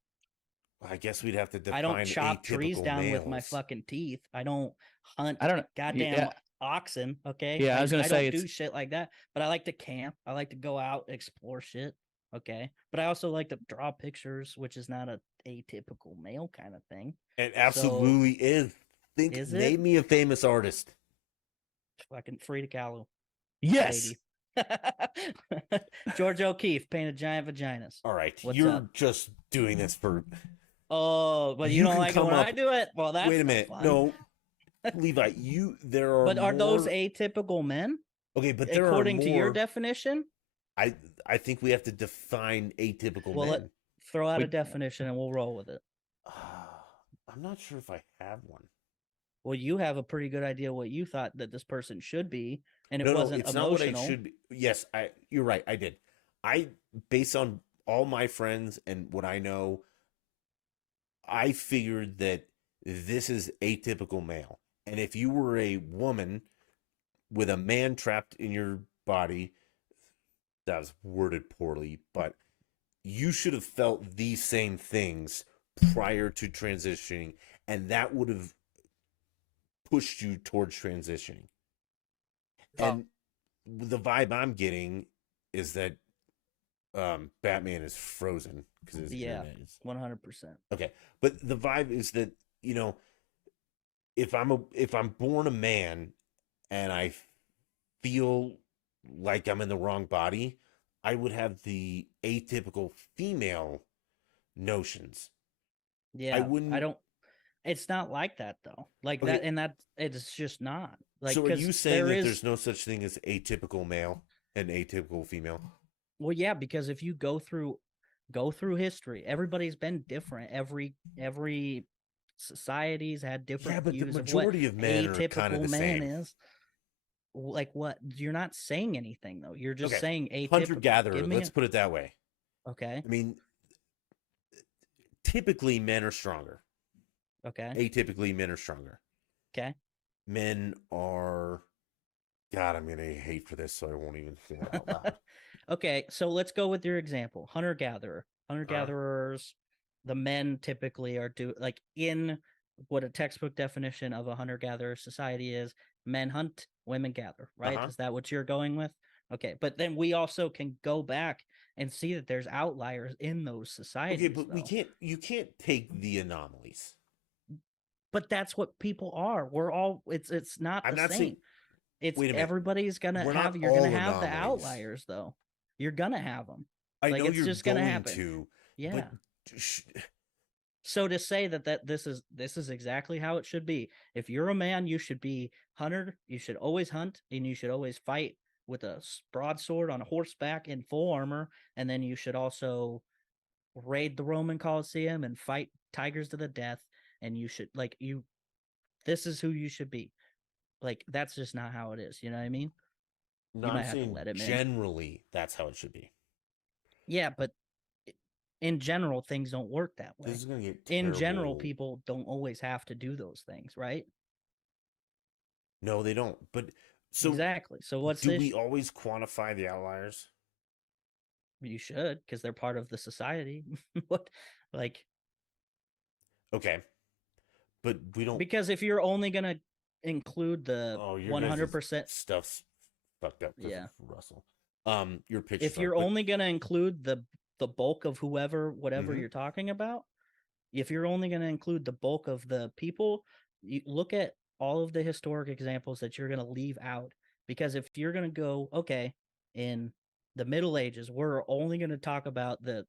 I guess we'd have to define I don't chop trees atypical down with my males. fucking teeth. I don't hunt I don't know. goddamn Yeah. oxen. Okay. Yeah, I was gonna say don't do it's- shit like that, but I like to camp. I like to go out, explore shit. Okay. But I also like to draw pictures, which is not a atypical male kind of thing. It absolutely is. Is it? Name me a famous artist. Fucking Frida Kahlo. Yes. Lady. George O'Keefe painted giant vaginas. All right, What's you're up? just doing this for. Oh, but you You don't can like it come when I up- do it? Well, that's Wait a no minute, fun. no, Levi, there are. But are those more- atypical men? Okay, but there According are to your more- definition? I think we have to define atypical Well, men. Throw out a We- definition and we'll roll with it. I'm not sure if I have one. Well, you have a pretty good idea what you thought that this person should be, and it No, wasn't it's emotional. not what I should be. Yes, you're right. I did. Based on all my friends and what I know, I figured that this is atypical male. And if you were a woman with a man trapped in your body, that was worded poorly, but you should have felt these same things prior to transitioning, and that would have pushed you towards transitioning. And the vibe I'm getting is that Batman is frozen because his Yeah. internet is 100%. okay. But the vibe is that if I'm born a man and I feel like I'm in the wrong body, I would have the atypical female notions. Yeah, wouldn't- I don't. It's not like that though. Like Okay. that, and that it's just not. Like, So are 'cause you saying that is- there's no such thing as atypical male and atypical female? Well, yeah, because if you go through history, everybody's been different. Every society's had different Yeah, but the views of what majority of men are kind of atypical the man same. is. Like what? You're not saying anything though. You're just Okay, saying atypical. Hunter gatherer. Give me Let's put it that way. okay. I mean, typically men are stronger. Okay. Atypically, men are stronger. Okay. Men are. God, I'm gonna hate for this, so I won't even say it out loud. Okay, so let's go with your example. Hunter gatherer. Hunter gatherers, the men typically are like in what a textbook definition of a hunter-gatherer society is. Men hunt, women gather, right? Uh-huh. Is that what you're going with? Okay, but then we also can go back and see that there's outliers in those societies. Okay, but we though. can't. You can't take the anomalies. But that's what people are. We're all. It's not I'm the not same. saying- It's Wait a minute. everybody's gonna We're not have. You're gonna all have the anomalies. outliers, though. You're gonna have them. I Like, know it's you're just gonna going happen. to. Yeah. But So to say that this is exactly how it should be. If you're a man, you should be hunter. You should always hunt, and you should always fight with a broadsword on horseback in full armor. And then you should also raid the Roman Colosseum and fight tigers to the death. And you should This is who you should be. Like, that's just not how it is. You know what I mean? no, might I'm have to saying let him in. generally that's how it should be. Yeah, but in general, things don't work that way. This is gonna get In general, terrible. people don't always have to do those things, right? No, they don't. But so exactly. So what's do this? we always quantify the outliers? You should, because they're part of the society. What, like, Okay, but we don't. because if you're only gonna include the Oh, your 100%, stuff's fucked up. 'cause Yeah. of Russell. Your picture. if you're only gonna include the bulk of whatever Mhm. you're talking about, if you're only gonna include the bulk of the people, you look at all of the historic examples that you're gonna leave out. Because if you're gonna go, okay, in the Middle Ages, we're only gonna talk about the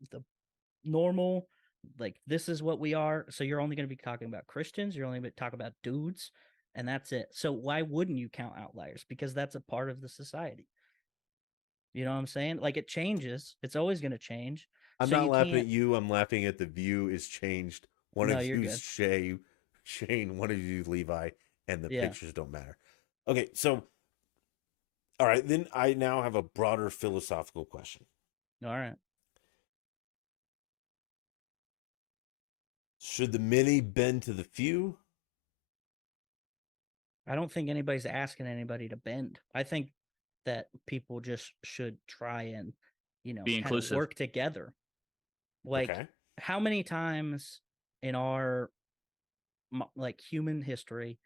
normal, like, this is what we are. So you're only gonna be talking about Christians. You're only gonna talk about dudes, and that's it. So why wouldn't you count outliers? Because that's a part of the society. You know what I'm saying? Like, it changes. It's always going to change. I'm so not you laughing at can't- you. I'm laughing at the view is changed. One No, of you're you good. is Shane. One of you is Levi, and the Yeah. pictures don't matter. Okay, so all right, then I now have a broader philosophical question. All right. Should the many bend to the few? I don't think anybody's asking anybody to bend. I think that people just should try and, Be kind of inclusive. work together. Like, Okay. how many times in our human history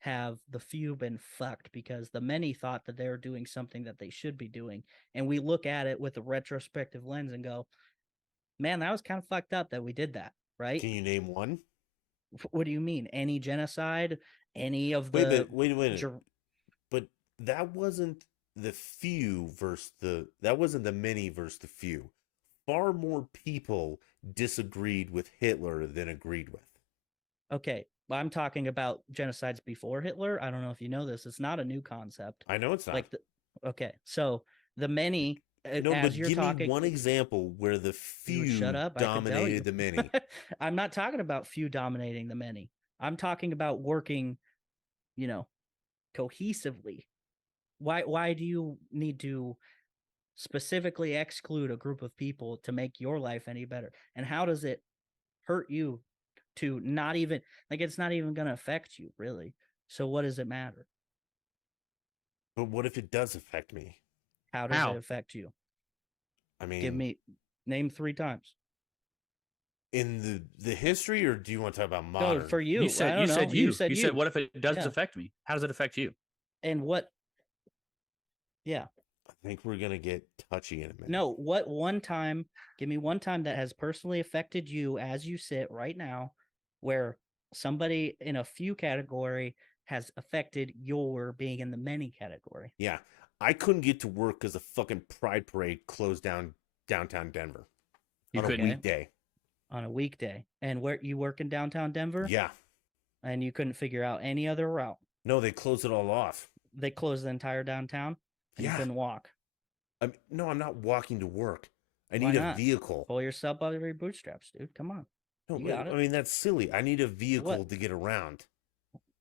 have the few been fucked because the many thought that they're doing something that they should be doing, and we look at it with a retrospective lens and go, man, that was kind of fucked up that we did that, right? Can you name one? What do you mean? Any genocide? Any of the Wait a minute. ger- But that wasn't the few versus that wasn't the many versus the few. Far more people disagreed with Hitler than agreed with. Okay, well, I'm talking about genocides before Hitler. I don't know if you know this. It's not a new concept. I know it's not. Okay, so the many, no, as but you're give talking, me one example where the You would few shut up, I could tell you. dominated the many. I'm not talking about few dominating the many. I'm talking about working, cohesively. Why do you need to specifically exclude a group of people to make your life any better? And how does it hurt you to not even, it's not even going to affect you, really? So what does it matter? But what if it does affect me? How does How? it affect you? I mean, Name 3 times. in the history, or do you want to talk about No, modern? for you. You said I don't know. you. You said You you. said, what if it does Yeah. affect me? How does it affect you? And what? Yeah. I think we're gonna get touchy in a minute. No, what one time, give me one time that has personally affected you as you sit right now, where somebody in a few category has affected your being in the many category. Yeah, I couldn't get to work because the fucking Pride Parade closed down downtown Denver You on a couldn't. weekday. On a weekday. And where you work in downtown Denver? Yeah, And you couldn't figure out any other route. no, they closed it all off. They closed the entire downtown and you Yeah. couldn't walk. No, I'm not walking to work. I Why need a not? vehicle. Pull yourself out of your bootstraps, dude. Come on. No, you but, got it. I mean that's silly. I need a vehicle to get around.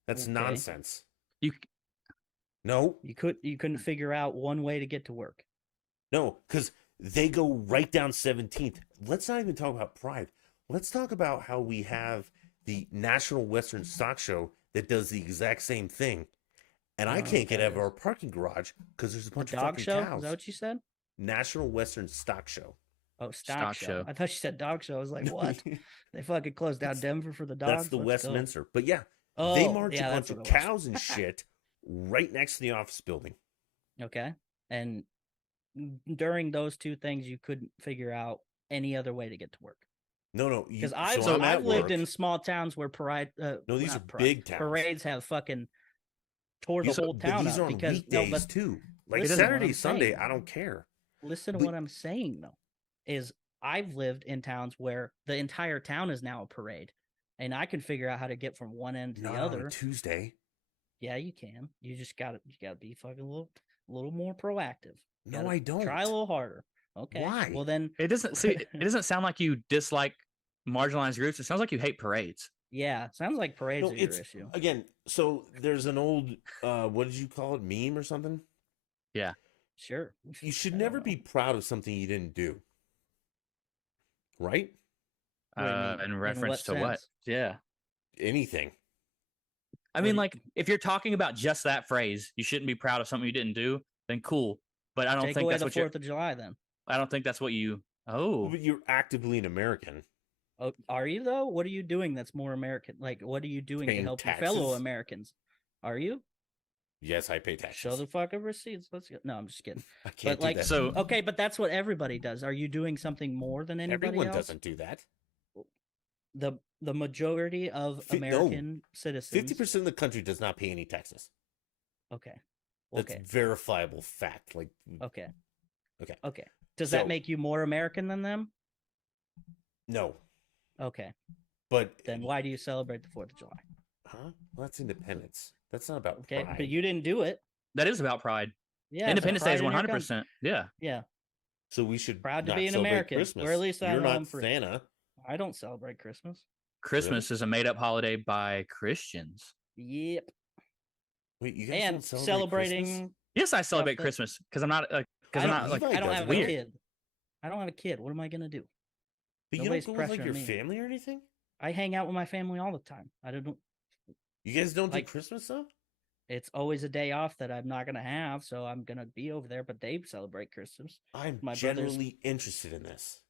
That's Okay. nonsense. You No, You couldn't figure out one way to get to work. no, because they go right down 17th. Let's not even talk about Pride. Let's talk about how we have the National Western Stock Show that does the exact same thing. And I Oh, can't get okay. out of our parking garage because there's a The bunch of dog fucking show? cows. Is that what you said? National Western Stock Show. Oh, stock show. show. I thought you said dog show. I was like, what? They fucking closed down That's- Denver for the dogs. That's the Let's go. Westminster. But yeah, Oh, they march yeah, a that's bunch of what it was. cows and shit right next to the office building. Okay. And during those two things, you couldn't figure out any other way to get to work. No, Because so I'm at I've lived work. in small towns where No, these not are big towns. Parades have fucking tore the These are- whole But town these up are on because weekdays no, but too. Like listen to what Saturday, I'm Sunday, saying. I don't care. listen to But- what I'm saying though. Is I've lived in towns where the entire town is now a parade, and I can figure out how to get from one end to Not the on other. a Tuesday. Yeah, you can. You just gotta be fucking a little more proactive. You No, gotta I don't. Try a little harder. Okay. Why? Well then, It doesn't see. It doesn't sound like you dislike marginalized groups. It sounds like you hate parades. yeah, sounds like parades No, are your it's issue. again. So there's an old, what did you call it, meme or something? Sure. You should I don't never know. be proud of something you didn't do. Right? What do you mean? In In reference what to what? sense? Yeah. Anything. I What mean, do you- like, if you're talking about just that phrase, you shouldn't be proud of something you didn't do. Then cool. But I don't Take think away that's the what you're. 4th of July then. I don't think that's what you. Oh, But you're actively an American. Oh, are you though? What are you doing that's more American? Like, what are you doing to Paying help your fellow taxes? Americans? Are you? Yes, I pay taxes. Show the fucking receipts. Let's go. No, I'm just kidding. I can't do like, that. so Okay, but that's what everybody does. Are you doing something more than anybody everyone else? doesn't do that. The majority of Fi- no. American citizens. 50% of the country does not pay any taxes. Okay. That's Okay. verifiable fact. Like, Okay. Okay. Okay. Does So- that make you more American than them? no. Okay. But Then why do you celebrate the 4th of July? huh? Well, that's independence. That's not about Okay, pride. but you didn't do it. that is about pride. Yeah. so Independence Day pride is in your 100%. Yeah. Yeah. So we should Proud to not be an celebrate American, or at Christmas. least I You're know not I'm free. Santa. I don't celebrate Christmas. Christmas is a made up holiday by Christians. Yep. Wait, you guys And don't celebrate celebrating. Christmas? Yes, I celebrate that- Christmas because I'm not. Because I I'm don't, not like. Levi I don't does have weird. a kid. I don't have a kid. What am I gonna do? But you Nobody's don't go with like pressuring your me. family or anything? I hang out with my family all the time. I don't. You guys don't Like- do Christmas though? It's always a day off that I'm not gonna have, so I'm gonna be over there. But they celebrate Christmas. I'm my brother's- generally interested in this.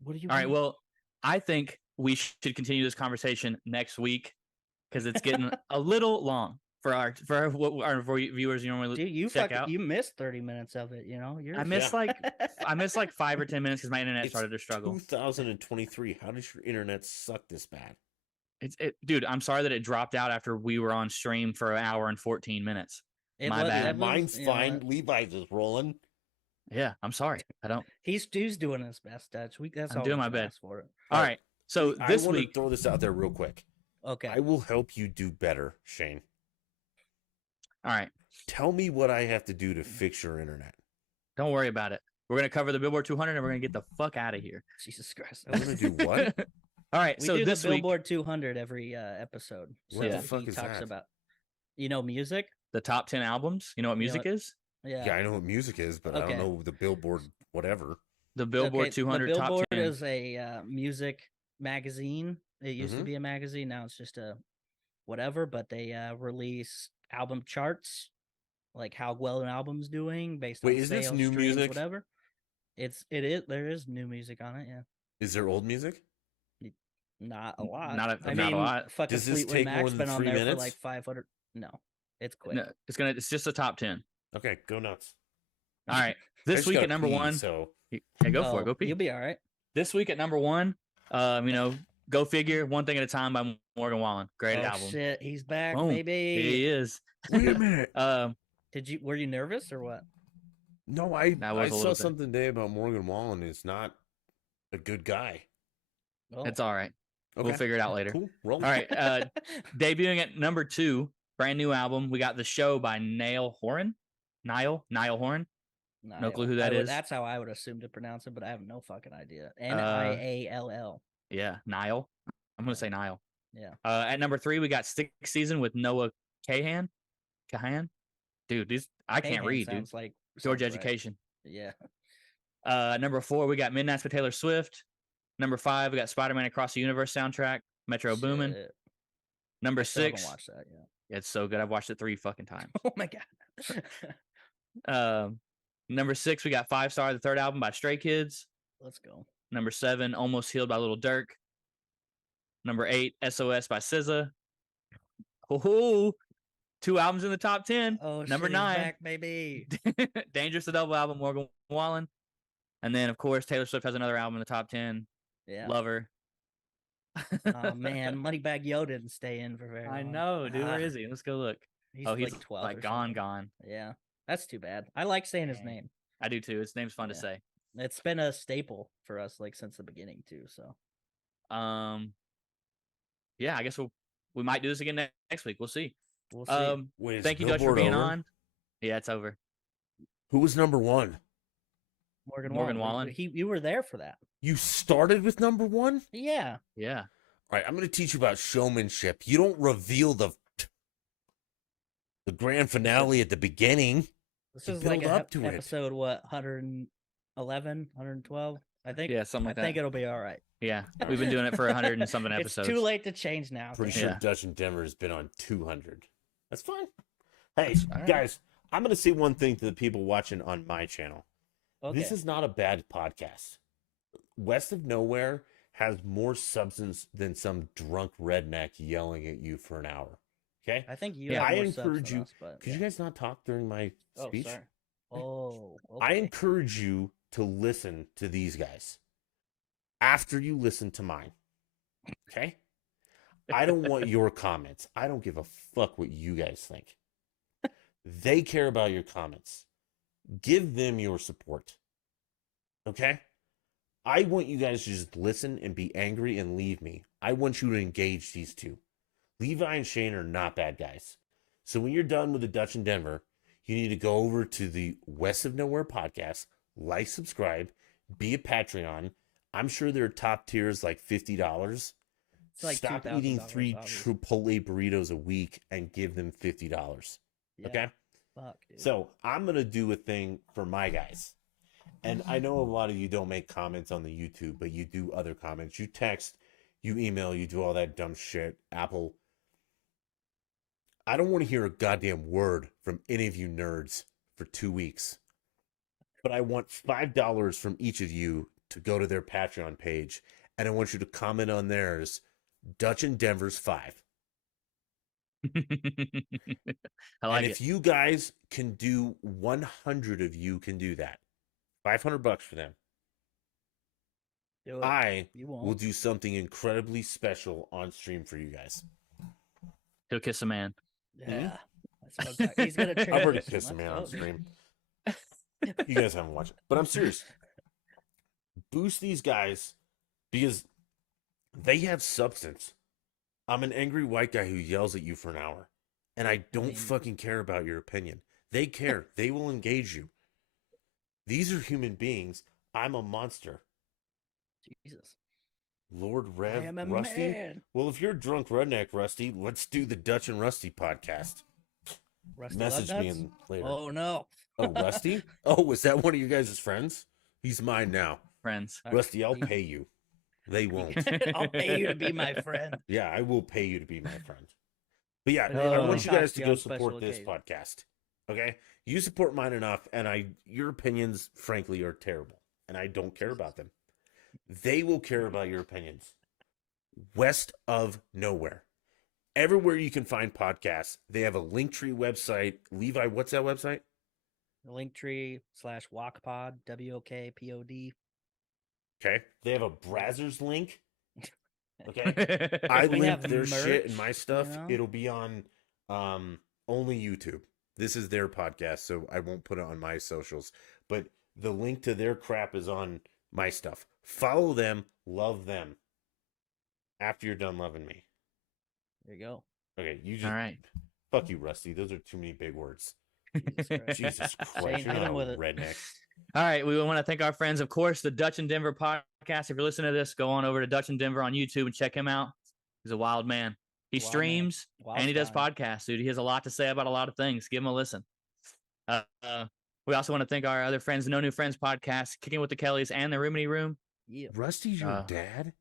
What do you? All right. want? Well, I think we should continue this conversation next week because it's getting a little long for our viewers normally Dude, you check fucking out. you missed 30 minutes of it. You know, you're. I missed Yeah. like 5 or 10 minutes because my internet It's started to struggle. 2023. How does your internet suck this bad? Dude, I'm sorry that it dropped out after we were on stream for an hour and 14 minutes. It My was- bad. that was- Mine's you know fine. what? Levi's is rolling. Yeah, I'm sorry. I don't. He's doing his best, Dutch. That's I'm all doing we my can best. ask for it. All right. So I this want week, to throw this out there real quick. Okay. I will help you do better, Shane. all right. Tell me what I have to do to fix your internet. Don't worry about it. We're gonna cover the Billboard 200 and we're gonna get the fuck out of here. Jesus Christ. I'm gonna do what? All right. We So do this the week, Billboard 200 every episode. What the fuck he is talks that? about, music. the top 10 albums. You know what You know music what- is? Yeah. Yeah, I know what music is, but I Okay. don't know the Billboard whatever. The Billboard Okay, 200 the top Billboard 10. is a music magazine. It used to Mhm. be a magazine. Now it's just a whatever. But they release album charts, like how well an album's doing based Wait, on is this sales, new streams, music? whatever. It is. There is new music on it. Yeah, Is there old music? not a lot. Not a I not a mean, lot. Fucking Does this Fleetwood take more Mac's than been on 3 there for minutes? like 500. No, it's quick. No, it's just the top 10. Okay, go nuts. All right. I This just week gotta at number pee, 1. So Yeah, go for it. Go Oh, pee. You'll be all right. This week at number 1, go figure. One Thing at a Time by Morgan Wallen. Great Oh album. shit, he's back, Boom. baby. He is. wait a minute. Were you nervous or what? No, I That was a saw little bit. something today about Morgan Wallen is not a good guy. Oh. It's all right. Okay. We'll figure it out later. Cool. Roll. All right. Debuting at number 2, brand new album. We got The Show by Niall Horan. Niall Horan. No clue who that is. That's how I would assume to pronounce it, but I have no fucking idea. Uh, Niall. Yeah, Niall. I'm gonna say Niall. Yeah. At number 3, we got Stick Season with Noah Kahan. Dude, I can't Kahan read, dude. sounds like Georgia sounds right. Education. Yeah. Number 4, we got Midnights with Taylor Swift. Number 5, we got Spider-Man Across the Universe soundtrack, Metro Boomin. Shit. Number I still haven't 6, watched that yet. it's so good. I've watched it 3 fucking times. Oh my god. Number 6, we got 5 Star, the third album by Stray Kids. Let's go. Number 7, Almost Healed by Little Dirk. Number 8, SOS by SZA. Hoo-hoo! 2 albums in the top 10. Oh, Number shit, he's 9, back, baby. Dangerous, the double album, Morgan Wallen. And then, of course, Taylor Swift has another album in the top 10. Yeah. Lover. Oh man, Moneybag Yo didn't stay in for very long. I know, dude. Where is he? Let's go look. He's He's like 12. like or gone. something. Yeah, that's too bad. I like saying his Dang. name. I do too. His name's fun to Yeah. say. It's been a staple for us like since the beginning too. So Yeah, I guess we might do this again next week. We'll see. we'll see. Wait, is Thank you, Dutch, for Billboard being over? on. Yeah, it's over. Who was number 1? Morgan Wallen. You were there for that. You started with number 1? Yeah. Yeah. All right, I'm going to teach you about showmanship. You don't reveal the grand finale at the beginning. This You is like build up to it. episode what 111, 112. I think. Yeah, something I like that. think it'll be all right. Yeah, we've been doing it for 100 and something It's episodes. too late to change now. Pretty so- sure Yeah. Dutch and Denver has been on 200. That's fine. Hey, All right. guys, I'm going to say one thing to the people watching on my channel. Okay. This is not a bad podcast. West of Nowhere has more substance than some drunk redneck yelling at you for an hour. Okay? I think you. Yeah, have I more subs encourage than you- us, but, Could yeah. you guys not talk during my speech? Oh, sorry. Oh. I Okay. encourage you to listen to these guys after you listen to mine. Okay? I don't want your comments. I don't give a fuck what you guys think. They care about your comments. Give them your support. Okay? I want you guys to just listen and be angry and leave me. I want you to engage these two. Levi and Shane are not bad guys. So when you're done with the Dutch in Denver, you need to go over to the West of Nowhere podcast, like, subscribe, be a Patreon. I'm sure their top tier is like $50. It's like Stop $2,000 eating 3 obviously. Chipotle burritos a week and give them $50. Yeah, Okay? Fuck, dude. So I'm going to do a thing for my guys. And I know a lot of you don't make comments on the YouTube, but you do other comments. You text, you email, you do all that dumb shit. Apple. I don't want to hear a goddamn word from any of you nerds for 2 weeks. But I want $5 from each of you to go to their Patreon page. And I want you to comment on theirs. Dutch and Denver's 5. I like And it. if you guys can do 100 of you can do that. $500 for them. Do it. I You won't. will do something incredibly special on stream for you guys. He'll kiss a man. Yeah. That's what I'm talking- He's gonna. I've already transition. kissed a man on Let's go. stream. You guys haven't watched it, but I'm serious. Boost these guys because they have substance. I'm an angry white guy who yells at you for an hour, and I don't mean- fucking care about your opinion. They care. They will engage you. These are human beings. I'm a monster. Jesus. Lord I Rev am a Rusty. man. Well, if you're a drunk redneck, Rusty, let's do the Dutch and Rusty podcast. Rusty Message me Lugnuts? in later. Oh no. Oh, Rusty? Oh, was that one of you guys' friends? He's mine now. Friends. All right. Rusty, I'll pay you. They won't. I'll pay you to be my friend. Yeah, I will pay you to be my friend. But yeah, But I it'll want you cost guys to you go on special support this occasions. podcast. Okay? You support mine enough, and your opinions, frankly, are terrible. And I don't care about them. They will care about your opinions. West of Nowhere. Everywhere you can find podcasts, they have a Linktree website. Levi, what's that website? Linktree/Walkpod, WOKPOD. Okay. They have a Brazzers link. Okay. I We link have their shit and merch, my stuff. know? It'll be on only YouTube. This is their podcast, so I won't put it on my socials. But the link to their crap is on my stuff. Follow them, love them. After you're done loving me. There you go. Okay, you just All right. fuck you, Rusty. Those are too many big words. Jesus Christ. Jesus Christ, Shane, you're hit not him a with it. redneck. All right, we want to thank our friends, of course, the Dutch and Denver podcast. If you're listening to this, go on over to Dutch and Denver on YouTube and check him out. He's a wild man. He Wild man. streams Wild and he does style. podcasts, dude. He has a lot to say about a lot of things. Give him a listen. We also want to thank our other friends, the No New Friends podcast, Kicking with the Kellys, and the Roomity Room. Yeah. Rusty's your Uh, dad?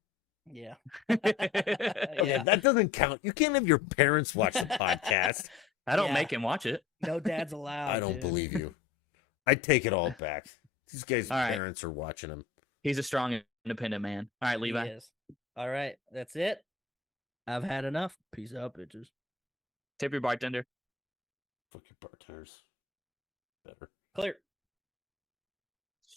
Yeah. Okay, Yeah. that doesn't count. You can't have your parents watch the podcast. I don't Yeah. make him watch it. No dads allowed. I don't dude. believe you. I take it all back. These guys' All right. parents are watching them. He's a strong, independent man. All right, He Levi. is. All right, that's it. I've had enough. Peace out, bitches. Tip your bartender. Fucking bartenders. Better. Clear.